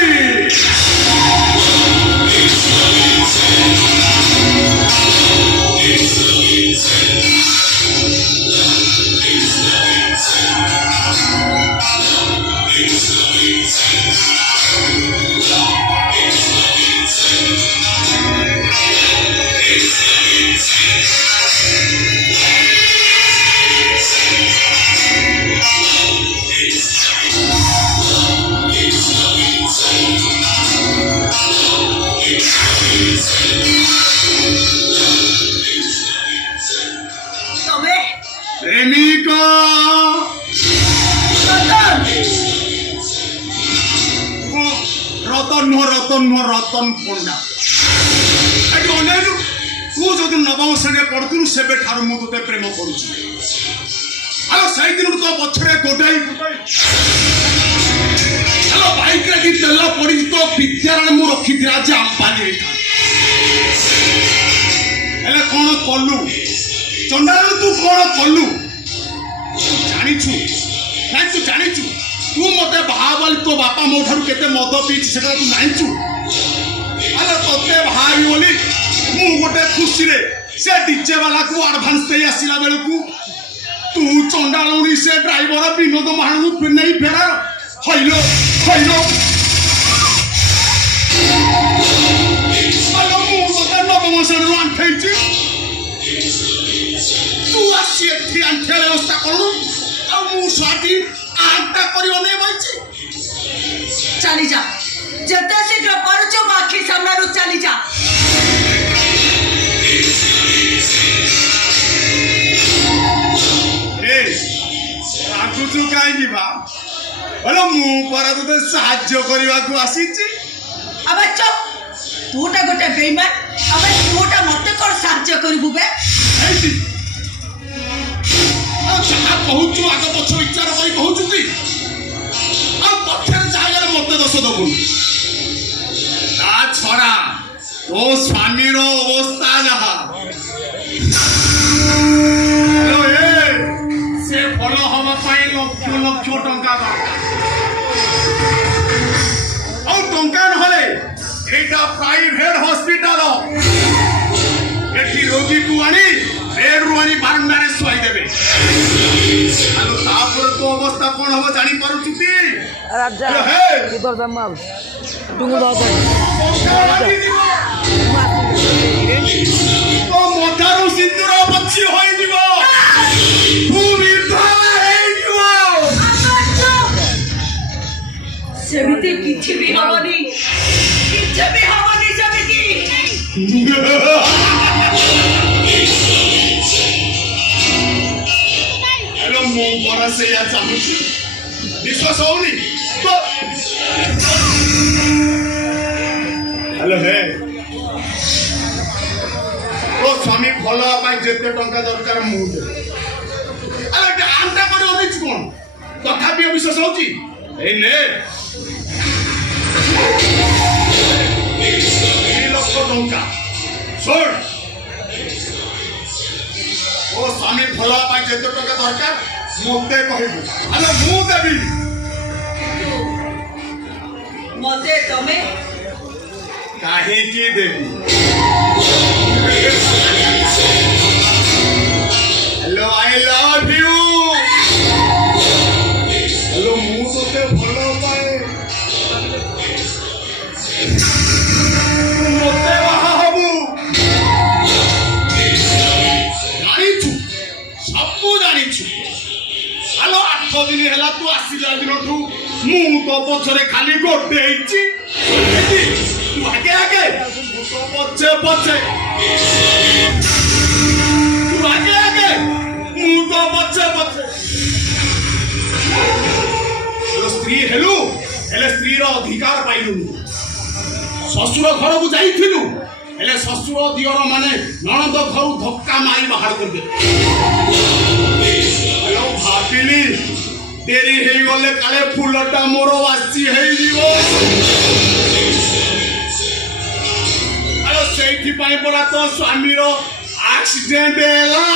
प्रेमिका रतन पंडा तू जो नवम श्रेणी पढ़ु से मुझे प्रेम करुच्ची से दिन तो पछरे गोटाई बाइक तेल पड़ी तो विद्यारण मुझे रखी थी आज आंबानी कौन कलु चंडाल तू कौन कलु जानिछु नहीं तू जानिछु तू मते बाहाबाली तो बापा मो ठारू केते मद पीछि सेटा तू जानिछु अरे तोते भाई बोली मु गोटे खुशी रे से डीजे वाला को एडवांस दे आसिला बेल को तू चंडालुनी से ड्राइवर विनोद महानु नहीं फेरा हइलो हइलो अलो मु मते नवम श्रेणी आंठैछि तू आसी एठी आंठे व्यवस्था करू आ मु स्वाटी आंटा करी ओने बाइछि चली जा जते शीघ्र पारुचो बाकी सामना रु चली जा ए आगु तू काई जीवा बोलो मु पर तो साहाय्य करबा को आसीछि अबे चुप तूटा गोटे बेईमान अबे तूटा मते कर साहाय्य करबु बे एठी आ जहा कहूछु आग पछ विचार करी कहूछु की आ पछर जायले मते दोष दबु ता छड़ा तो स्वामी रो अवस्था जहा से फल हवा पाई लक्ष लक्ष टंका टंका नहले एटा प्राइवेट हॉस्पिटल एठी रोगी को आनी बेड रु आनी बारंडारे सुआई देबे आलो तापर तो अवस्था कोन हो जानी पारु चुकी राजा किधर जमाल तुंगु बाबा तो मोटारू सिंदूर बच्ची होई दिबो भूमि भाई दिबो सेमिति किछि भी हबनी किछि भी हबनी सेमिति ସେଇଆ ଚାହୁଁଛି ବିଶ୍ୱାସ ହଉନି ହ୍ୟାଲୋ ହେ ତୋ ସ୍ୱାମୀ ଭଲ ହେବା ପାଇଁ ଯେତେ ଟଙ୍କା ଦରକାର ମୁଁ ଦେବି ଆରେ ଆନ୍ତା କରି ଅନେଇଛୁ କଣ ତଥାପି ଅବିଶ୍ୱାସ ହଉଛି ଏଇ ନେ 2 ଲକ୍ଷ ଟଙ୍କା ଶୁଣ ଓ ସ୍ୱାମୀ ଭଲ ହେବା ପାଇଁ ଯେତେ ଟଙ୍କା ଦରକାର ମୋତେ କହିବୁ ଆରେ ମୁଁ ଦେବି ମତେ ତମେ କାହିଁକି ଦେବି hello I love you hello ମୁଁ ତୋତେ ଭଲ ପାଏ ମୋତେ ବାହା ହବୁ ଜାଣିଛୁ ସବୁ ଜାଣିଛୁ ହ୍ୟାଲୋ 8 ଦିନ ହେଲା ତୁ ଆସିଲା ଦିନଠୁ ମୁଁ ତୋ ପଛରେ ଖାଲି ଗୋଟେଇଛି ତୁ ଆଗେ ଆଗେ ମୁଁ ତୋ ପଛେ ପଛେ ତୁ ଆଗେ ଆଗେ ମୁଁ ତୋ ପଛେ ପଛେ ସ୍ତ୍ରୀ ହେଲୁ ହେଲେ ସ୍ତ୍ରୀର ଅଧିକାର ପାଇଲୁନି ଶ୍ୱଶୁର ଘରକୁ ଯାଇଥିଲୁ ହେଲେ ଶ୍ୱଶୁର ଦିଅର ମାନେ ନଣନ୍ଦ ଘରୁ ଧକ୍କା ମାରି ବାହାର କରିଦେଲେ ଭାବିଲି ଡେରି ହେଇଗଲେ କାଳେ ଫୁଲଟା ମୋର ବାସି ହେଇଯିବ ଆରେ ସେଇଥିପାଇଁ ପରା ତୋ ସ୍ୱାମୀର ଆକ୍ସିଡେଣ୍ଟ ହେଲା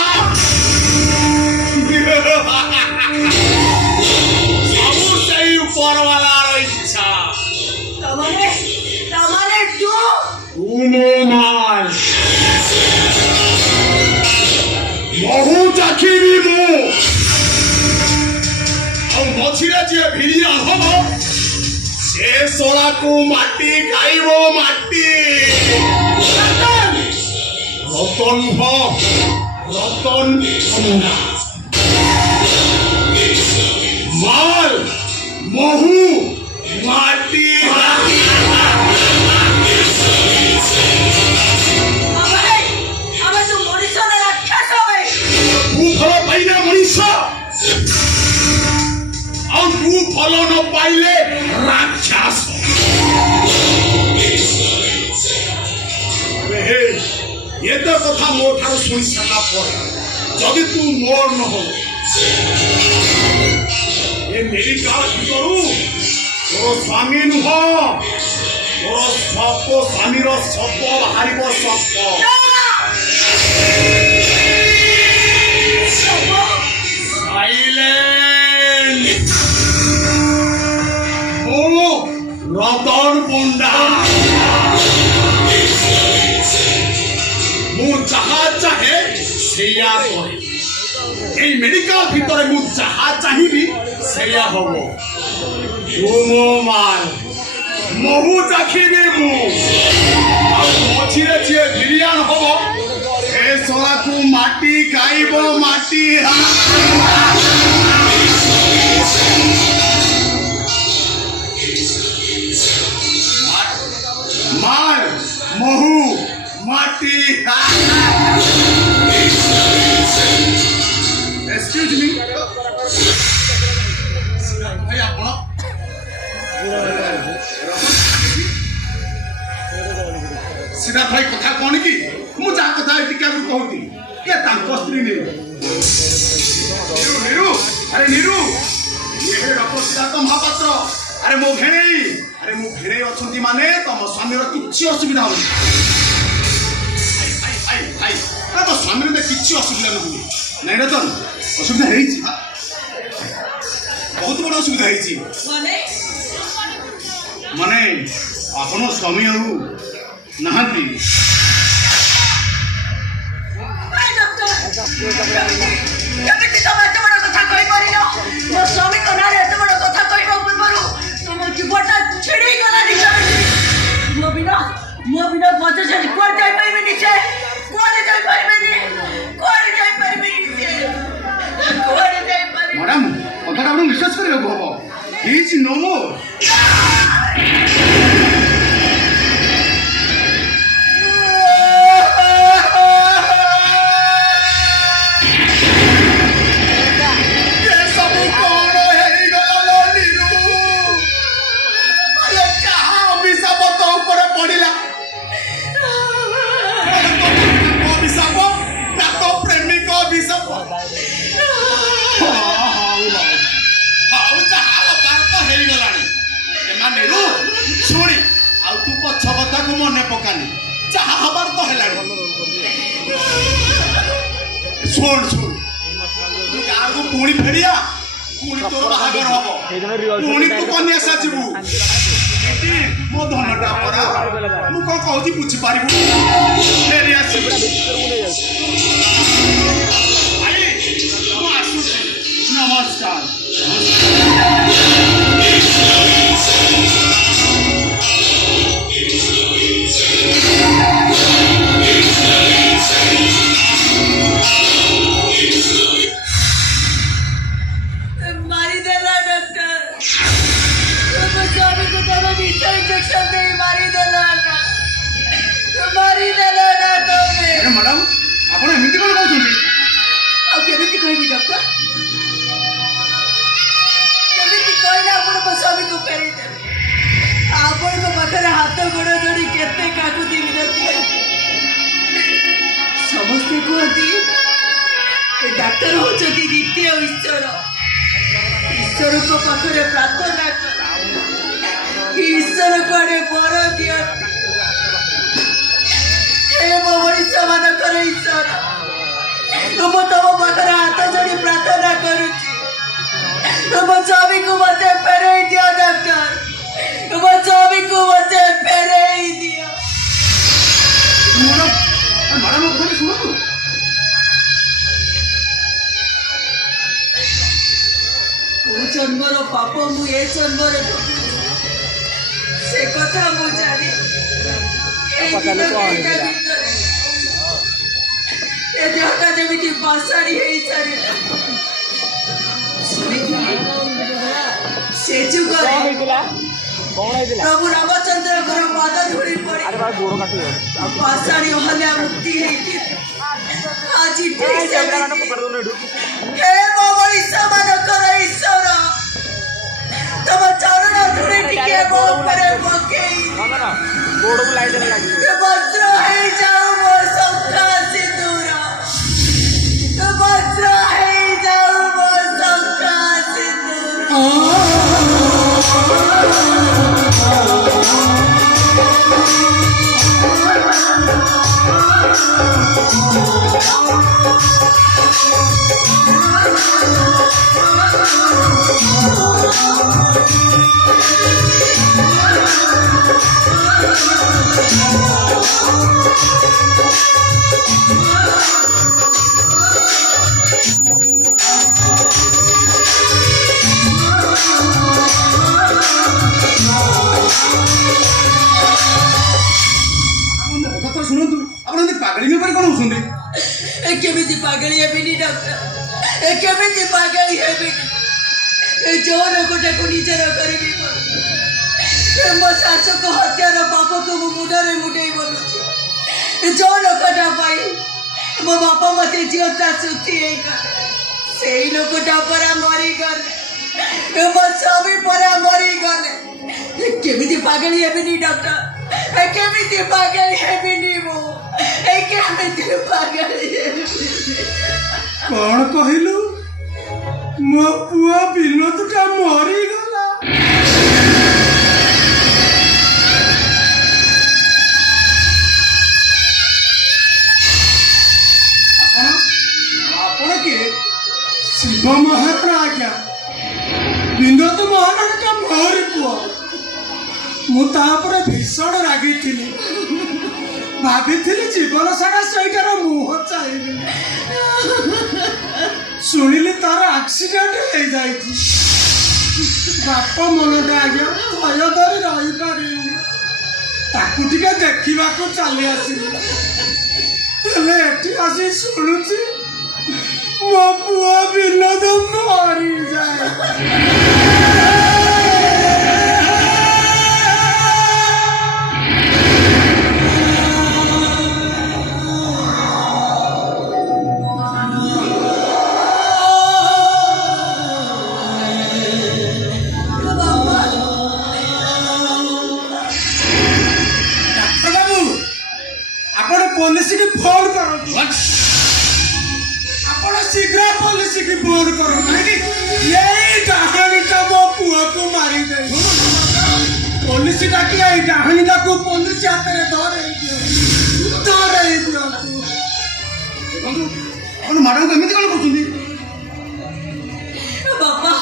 ସବୁ ସେଇ ଉପରବାଲାର ଇଚ୍ଛା ତମନେ ତୁ ମୋ ମାଲ ବହୁ ଚାଖିବି ମୁଁ ଆଉ ମଝିରେ ଯିଏ ଭିଡ଼ିଆ ହବ ସେ ଶଳାକୁ ମାଟି ଖାଇବ ମାଟି ରତନ ମାଲ ମହୁ ମାଟି ଆମେ ତୁ ମଣିଷ ନା ରାକ୍ଷସ ବେ ତୁ ଭଲ ପାଇଲେ ମଣିଷ ଆଉ ତୁ ଭଲ ନ ପାଇଲେ ରାକ୍ଷସ ଏତେ କଥା ମୋ ଠାରୁ ଶୁଣି ସାରିଲା ପରେ ଯଦି ତୁ ମୋର ନ ହଉ ଏ ମେଡିକାଲ ଭିତରୁ ତୋର ସ୍ୱାମୀ ନୁହଁ ତୋର ସ୍ୱାମୀର ସପ ବାହାରିବ ସପ ସାଇଲେଣ୍ଟ ମୁଁ ରତନ ପଣ୍ଡା ମୁଁ ଯାହା ଚାहे ସେଇଆ କରେ এই মেডিকেল ভিতরে মু যাহা চাহিবি সেইয়া হব তু মো মাল মহু চাখিবি মু আর মঝিরে যে ভিরিয়ান হব এ সরাকু মাটি খাইব মাটি মাল মহু মাটি Excuse me. भाई आपण सीधा भाई कथा कौन की मु जा कथा एटी क्या कहती ये तांको स्त्री ने नीरू अरे नीरू ये रपसिदा तो महापात्र अरे मो घेरे अछंती माने तम स्वामीर किछि असुविधा हो आई तो स्वामीर में किछि असुविधा नहीं नहीं रतन असुविधा है बहुत बड़ा असुविधा है माने आपण स्वामी आउ नहांती କେମିତି ତମେ ଏତେ ବଡ଼ କଥା କହିପାରିଲ ମୋ ସ୍ୱାମୀଙ୍କ ନାଁରେ ଏତେ ବଡ଼ କଥା କହିବା ପୂର୍ବରୁ ତମ ଜୀବନଟା ଛିଡ଼ି ଗଲାନି ମୋ ବିନା ମତେ ଛାଡ଼ି କୁଆଡ଼େ ଯାଇପାରିବେନି ସେ କୁଆଡ଼େ ଯାଇପାରିବେନି ମ୍ୟାଡାମ କଥାଟା ଆପଣ ବିଶ୍ୱାସ କରିବାକୁ ହବ ଇଜ नो मोर କଥା को मने पकानी जहा हबार तो हेलानी सुन सुन तू गार को पुणी फेरिया पुणी तोर बाहागर हबो पुणी तू कन्या साचिबू मो धनटा परा मु को कहूची पूछि पारिबू फेरि आसी आई मु आसुची नमस्कार मारी देला डॉक्टर तो स्वामी को तो बीटा इंजेक्शन दे मारी देला ना तोमे ए मैडम आपण एमिति कोन कहउछंती आ केमिति कहबी डॉक्टर केमिति कहला आपण को स्वामी को फेरी दे आपण को पाखरे हाथ गोड़ जोड़ी केते काकुती मिलती समस्ते कहती डाक्टर होचती द्वितीय ईश्वर को पाखरे प्रार्थना कर ईश्वर कुआडे बर दियती हे मो मनीष मानकर ईश्वर तुम तम पाखरे हाथ जोड़ी प्रार्थना करुची तुम स्वामी को मते फेरे दियो डॉक्टर तुम स्वामी को मते फेरे दियो मैडम मैडम को सुनो जन्मर पाप मु ए जन्मर से कथा मु जानी ए देहटा जेमिति पासाड़ी हेई सारी से जुगरे प्रभु रामचंद्र घर पाद धूली पड़ी पासाड़ी हल्या मुक्ति हेई आज ठीक से हे मोबली समान कर ईश्वर तब चरण धूली टिके मो परे पकेई वज्र हे जाऊ मो शंका सिंदूर वज्र हे जाऊ मो शंका ଶୁଣନ୍ତୁ ଆପଣ ଏମିତି ପାଗଳି ଉପରେ କ'ଣ ହଉଛନ୍ତି କେମିତି ପାଗଳି ହେବିନି ଡକ୍ଟର କେମିତି ପାଗଳି ହେବିନି ଯୋଉ ଲୋକଟାକୁ ନିଜର କରିବି ମୋ ଶାଶୁଙ୍କ ହତ୍ୟାର ପାପକୁ ମୁଁ ମୁଣ୍ଡରେ ମୁଣ୍ଡେଇ ବୋଲୁଛି ଯୋଉ ଲୋକଟା ପାଇଁ ମୋ ବାପା ମତେ ଝିଅଟା ସୁଖୀ ହେଇଗଲେ ସେଇ ଲୋକଟା ପରା ମରିଗଲେ ମୋ ସ୍ୱାମୀ ପରା ମରିଗଲେ କେମିତି ପାଗଳି ହେବିନି ଡକ୍ଟର କେମିତି ପାଗଳି ହେବିନି ମୁଁ କେମିତି ପାଗଳି ହେବିନି କ'ଣ କହିଲୁ ମୋ ପୁଅ ବିନୋଦଟା ମରିଗଲା ଆପଣ କିଏ ଶିବ ମହାରଣ ଆଜ୍ଞା ବିନୋଦ ମହାରଣଟା ମୋରି ପୁଅ ମୁଁ ତାପରେ ଭୀଷଣ ରାଗିଥିଲି ଭାବିଥିଲି ଜୀବନ ସାରା ସେଇଟାର ମୁହଁ ଚାହିଁବି ଶୁଣିଲି ତାର ଆକ୍ସିଡେଣ୍ଟ ହେଇଯାଇଛି ବାପ ମନଟା ଆଜ୍ଞା ଭୟ ଧରି ରହିପାରିନି ତାକୁ ଟିକେ ଦେଖିବାକୁ ଚାଲି ଆସିଲି ହେଲେ ଏଠି ଆସି ଶୁଣୁଛି ମୋ ପୁଅ ବିନୋଦ ମରିଯାଏ पुलिस की फोन करो आपण शीघ्र पुलिस की फोन करो यही डाहाणीटा मो पुआ को मारी दे पुलिस पुलिस डाकी आई डाहणीटा को पुलिस हाथ में धरे दियो बंधु अपन मैडम केमिति कौन करछुंदी बाबा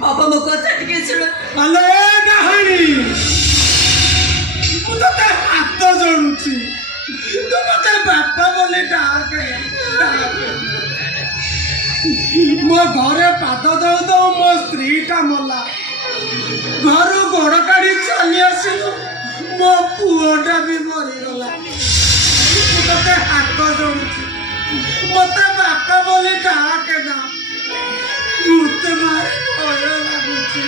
बाबा मो कथा टिके सुन अले डाहणी मुझे हाथ जोड़ुची तू मते बापा बोले डाके मो घरे पाद दौ दौ मो स्त्री टा मला घर गोड़ काढ़ी चली आसिलु मो पुओटा भी मरीगला मुझे हाथ जोड़ुची मते बापा बोले डाके ना मुझे मारे भय लागुची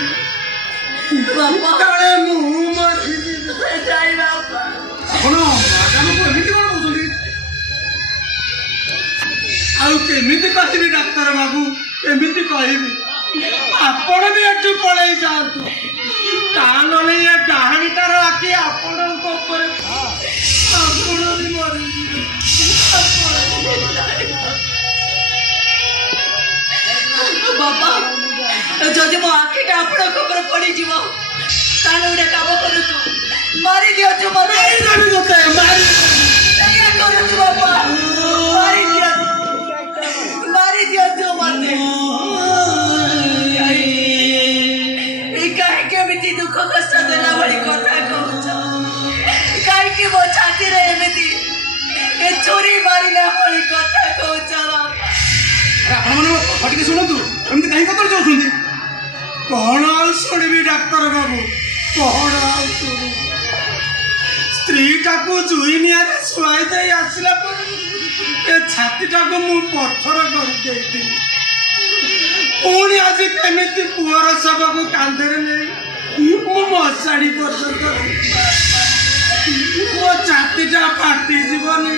बाबा काले मुंह मरी जाई बाबा अपन मैडम को एमिति कौन कहउछुंदी आउ केमिति कहबी डाक्टर बाबू केमिति कहबी आपण भी एठू पळेई जातु तानले ये डाहाणीटार आखि आपणक ऊपर आपण भी मरी बाबा जदि मो आखिटा आपण खबर पड़ी जीव ताले उडे काम करतु मारी दियो जो मते मारी जाबी गोते मारी क्या करतु बाबा मारी दियो जो मते काहे के मिति दुख कष्ट देला बड़ी कथा कहउछ काहे के मो छाती रे एमिति ए चोरी मारिला बड़ी कथा कहउछ अपन मन फटिके सुनतु एमिति काहे कतल जाउछुंदी कौन आउ शुणबी डाक्तर बाबू कौन आउ शुणु स्त्री टाकू जुई निआरे सुआई दे आसिला पर ए छाती टाकू मु पत्थर कर देती पुणी आज केमिति पुअर सबको कांधरे नहीं मु मशाड़ी पर्यंत मो छातीटा फाटी जीवनी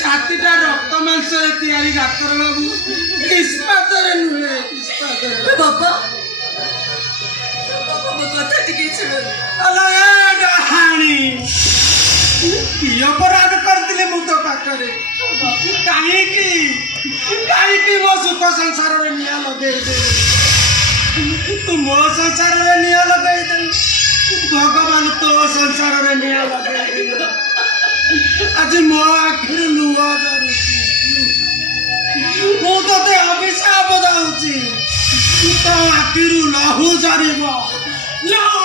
छातीटा रक्त मांस तैयारी डाक्तर बाबू इस्पात नुहे इस्पात बाबा मो कथा टिके सुन अला डाहाणी कि अपराध करथिले मु तो पाखरे काहे मो सुख संसार रे निया लगे दे तू मो संसार रे निया लगे दे भगवान तो संसार रे निया लगे दे आज मो आखिर लुआ जरुची मु तते अभिशाप दउची तो आखिर लहू जरिबो लहू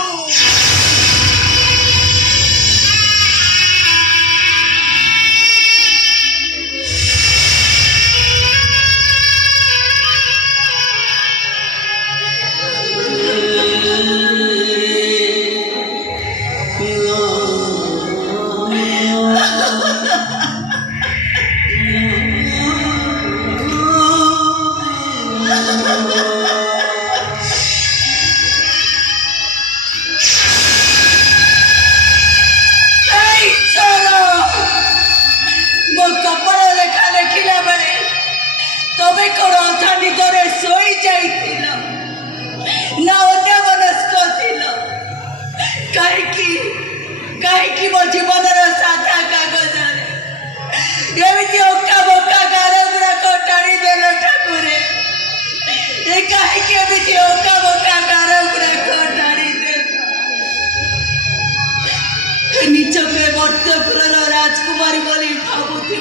राजकुमारी बोली भावुथी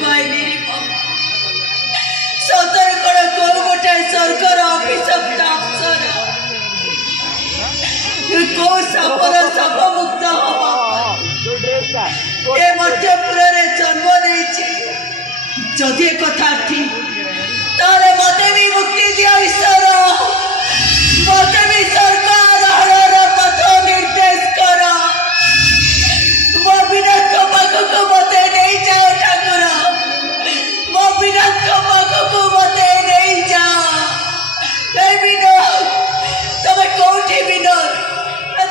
सतर कड़ को गोटे सरकार अभिशप्त अफसर को सपर सप मुक्त ए मध्यपुर जन्म जदि एक कथा ठीक ताले मते भी मुक्ति दिया ईश्वर मते भी सरकार पथ निर्देश कर मो विनाश पाखक मते नहीं जाओ ठाकुर मो विनाश पाखक मते नहीं जाओ विनोद तमे कौटी विनोद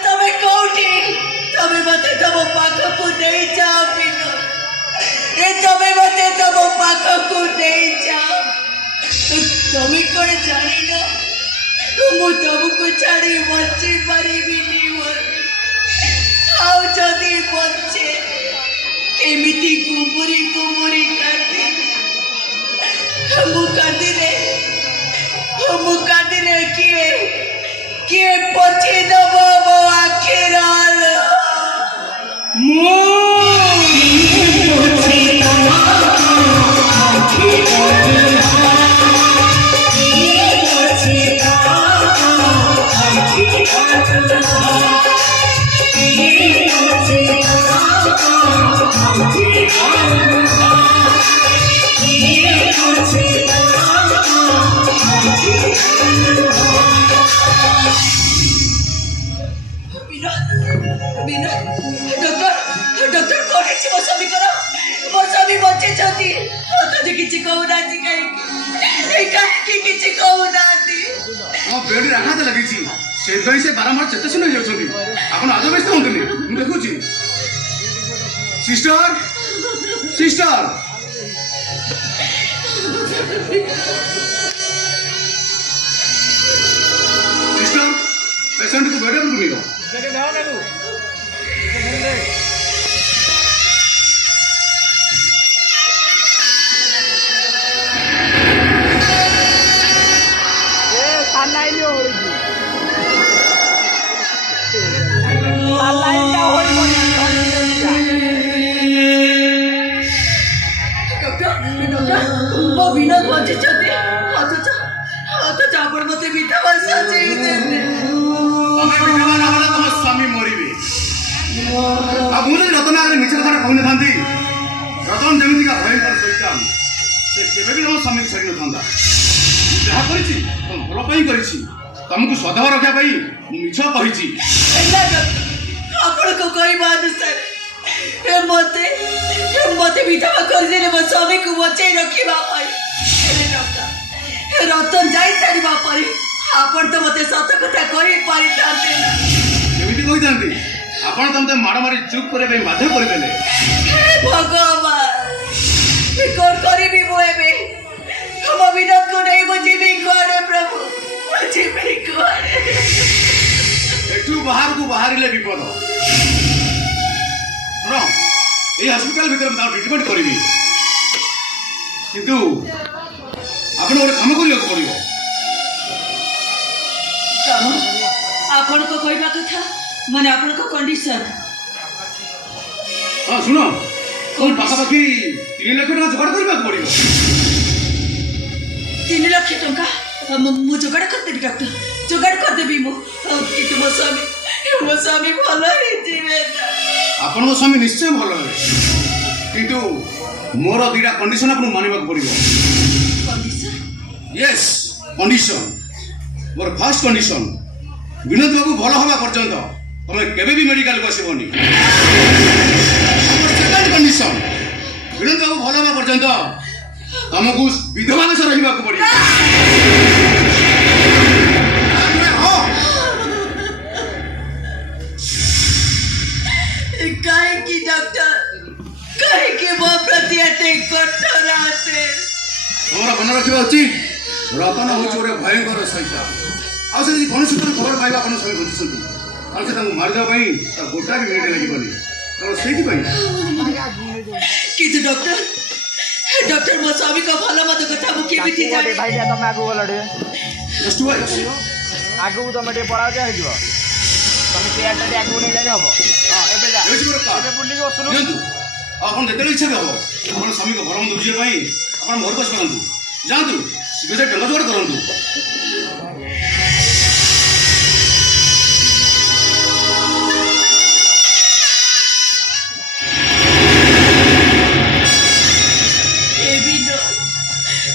तमे कौटी तमे मते तम पाखक नहीं जाओ विनोद तमे मते तम पाखक नहीं जाओ तमे कौन जानी ना मु तुमको छाड़ी बची पारिबिनी आओ जदि बचे केमिति कुमुरी कुमुरी काटी मु काटी रे किए କିଏ ପୋଛି ଦବ ମୋ ଆଖିର ଡକ୍ଟର କଣ ହେଇଛି ମୋ ସ୍ୱାମୀ ବଞ୍ଚିଛନ୍ତି ଅଥଚ କିଛି କହୁନାହାନ୍ତି କାହିଁକି କିଛି କହୁନାହାନ୍ତି ଆମ ବେଡରେ ଆଘାତ ଲାଗିଛି ସେଇଥିପାଇଁ ସେ ବାରମ୍ବାର ଚେତାଶୂନ୍ୟ ହେଇଯାଉଛନ୍ତି ଆପଣ ଆଦৌ ବ୍ୟସ୍ତ ହୁଅନ୍ତୁନି ମୁଁ ଦେଖୁଛି ସିଷ୍ଟର ସିଷ୍ଟର ସିଷ୍ଟର ପେସେଣ୍ଟକୁ ବେଡ୍ ଉପରକୁ ନିଅ ମୋ ବିନୋଦ ବଞ୍ଚିଛନ୍ତି ଅଥଚ ଆପଣ ମତେ ବିଧବା ସାଜେଇ ଦେଲେ ତମେ ବିଧବା ନ ହେଲେ ତମ ସ୍ୱାମୀ ମରିବେ ଆଉ ମୁଁ ଯଦି ରତନ ଆଗରେ ମିଛ କଥାଟା କହିନଥାନ୍ତି ରତନ ଯେମିତିକା ଭୟଙ୍କର ଶୈତାନ ସେ କେବେ ବି ତମ ସ୍ୱାମୀକୁ ଛାଡ଼ି ନଥାନ୍ତା ଯାହା କରିଛି ତମ ଭଲ ପାଇଁ କରିଛି ତମକୁ ସଦୟ ରଖିବା ପାଇଁ ମୁଁ ମିଛ କହିଛି ଆପଣଙ୍କ କହିବା ଅନୁସାରେ ମତେ ବିଧବା କରିଦେଲେ ମୋ ସ୍ୱାମୀକୁ ବଞ୍ଚେଇ ରଖିବା ପାଇଁ ରତନ ଯାଇସାରିବା ପରେ ଆପଣ ତ ମତେ ସତ କଥା କହିପାରିଥାନ୍ତେ ନା କେମିତି କହିଥାନ୍ତି ଆପଣ ତ ମତେ ମାଡ଼ ମାରି ଚୁପ୍ କରିବା ପାଇଁ ବାଧ୍ୟ କରିଦେଲେ ଭଗବାନ କଣ କରିବି ମୁଁ ଏବେ ମୋ ବିନୋଦକୁ ନେଇ ମୁଁ ଯିବି କୁଆଡ଼େ ପ୍ରଭୁ ମୁଁ ଯିବି କୁଆଡ଼େ ଏଠୁ ବାହାରକୁ ବାହାରିଲେ ବିପଦ ଶୁଣ এই হসপিটাল ভিতরে তার ট্রিটমেন্ট করিবি কিন্তু আপনি গোটে কাম করিବାକୁ পড়িব ଆପଣଙ୍କ କହିବା କଥା ମାନେ ଆପଣଙ୍କ କଣ୍ଡିସନ ହଁ ଶୁଣ কোন পাশাপাশি 3 লক্ষ টাকা জোগাড় କରିବାକୁ পড়িব 3 ଲକ୍ଷ ଟଙ୍କା ମୁଁ ଯୋଗାଡ଼ କରିଦେବି ଡକ୍ଟର ଯୋଗାଡ଼ କରିଦେବି ମୁଁ କିନ୍ତୁ ମୋ ସ୍ୱାମୀ ଭଲ ହେଇଯିବେ ଆପଣଙ୍କ ସ୍ୱାମୀ ନିଶ୍ଚୟ ଭଲ ହେବେ କିନ୍ତୁ ମୋର ଦୁଇଟା କଣ୍ଡିସନ ଆପଣଙ୍କୁ ମାନିବାକୁ ପଡ଼ିବ ୟେସ୍ କଣ୍ଡିସନ ମୋର ଫାର୍ଷ୍ଟ କଣ୍ଡିସନ ବିନୋଦ ବାବୁ ଭଲ ହେବା ପର୍ଯ୍ୟନ୍ତ ତମେ କେବେ ବି ମେଡିକାଲକୁ ଆସିବନି ସେକେଣ୍ଡ କଣ୍ଡିସନ ବିନୋଦ ବାବୁ ଭଲ ହେବା ପର୍ଯ୍ୟନ୍ତ ତମକୁ ବିଧବା ବେଶ ରହିବାକୁ ପଡ଼ିବ କାହିଁକି ଡକ୍ଟର କାହିଁକି ମୋ ପ୍ରତି ଏତେ କଠୋର ଆସେ ତମର ମନେ ରଖିବା ଉଚିତ ରତନ ହେଉଛି ଗୋଟେ ଭୟଙ୍କର ସୈତାନ ଆଉ ସେ ଯଦି କୌଣସି ପ୍ରକାର ଖବର ପାଇବା ଆପଣ ସ୍ୱାମୀ ବୁଝୁଛନ୍ତି ତାହେଲେ ସେ ତାଙ୍କୁ ମାରିଦେବା ପାଇଁ ତାର ଗୋଟା ବି ମିନିଟ୍ ଲାଗିବନି ତେଣୁ ସେଇଥିପାଇଁ କିନ୍ତୁ ଡକ୍ଟର ମୋ ସ୍ୱାମୀଙ୍କ ଭଲ ମନ୍ଦ କଥା ମୁଁ କେମିତି ଜାଣିବି ଭାଇ ତମେ ଆଗକୁ ଗଲ ଟିକେ ଜଷ୍ଟ ୱାଚ୍ ଆଗକୁ ତମେ ଟିକେ ପଳାଉଛ ହେଇଯିବ ତମେ ଚେୟାରଟା ଟିକେ ଆଗକୁ ନେଇଯାଇ ହବ ହଁ ଏବେ ଯା ଏବେ ବୁଲିକି ବସୁନ ନିଅନ୍ତୁ ଆଉ ଆପଣ ଯେତେବେଳେ ଇଚ୍ଛା ବି ହବ ଆପଣ ସ୍ୱାମୀଙ୍କ ଭଲ ମନ୍ଦ ବୁଝିବା ପାଇଁ ଆପଣ ଘରକୁ ଆସିପାରନ୍ତୁ ଯାଆନ୍ତୁ ଶୀଘ୍ର ଟଙ୍କା ଯୋଗାଡ଼ କରନ୍ତୁ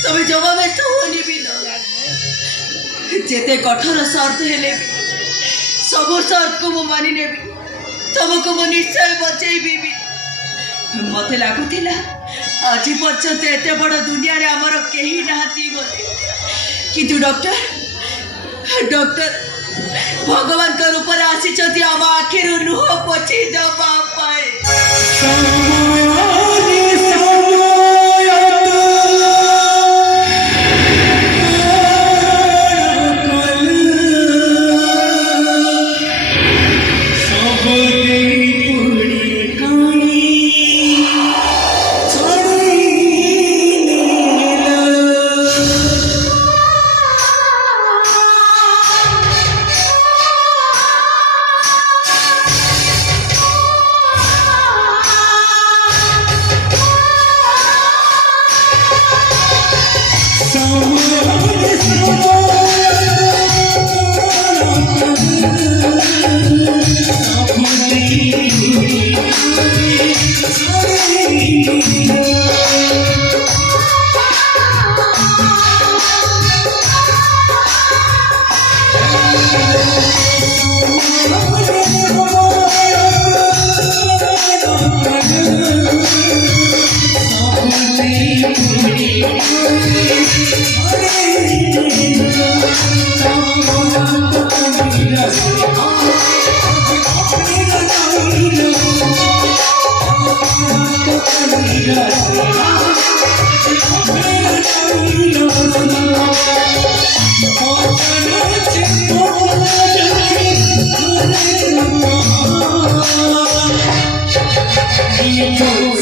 ତମେ ଜମା ବ୍ୟସ୍ତ ହୁଅନି ବିନୋଦ ଯେତେ କଠୋର ସର୍ତ୍ତ ହେଲେ ବି ସବୁ ସର୍ତ୍ତକୁ ମୁଁ ମାନି ନେବି ତମକୁ ମୁଁ ନିଶ୍ଚୟ ବଞ୍ଚେଇବି ମତେ ଲାଗୁଥିଲା ଆଜି ପର୍ଯ୍ୟନ୍ତ ଏତେ ବଡ଼ ଦୁନିଆରେ ଆମର କେହି ନାହାନ୍ତି ବୋଲି କିନ୍ତୁ ଡକ୍ଟର ଭଗବାନଙ୍କ ରୂପରେ ଆସିଛନ୍ତି ଆମ ଆଖିରୁ ଲୁହ ପୋଛି ଦେବା ପାଇଁ Oh,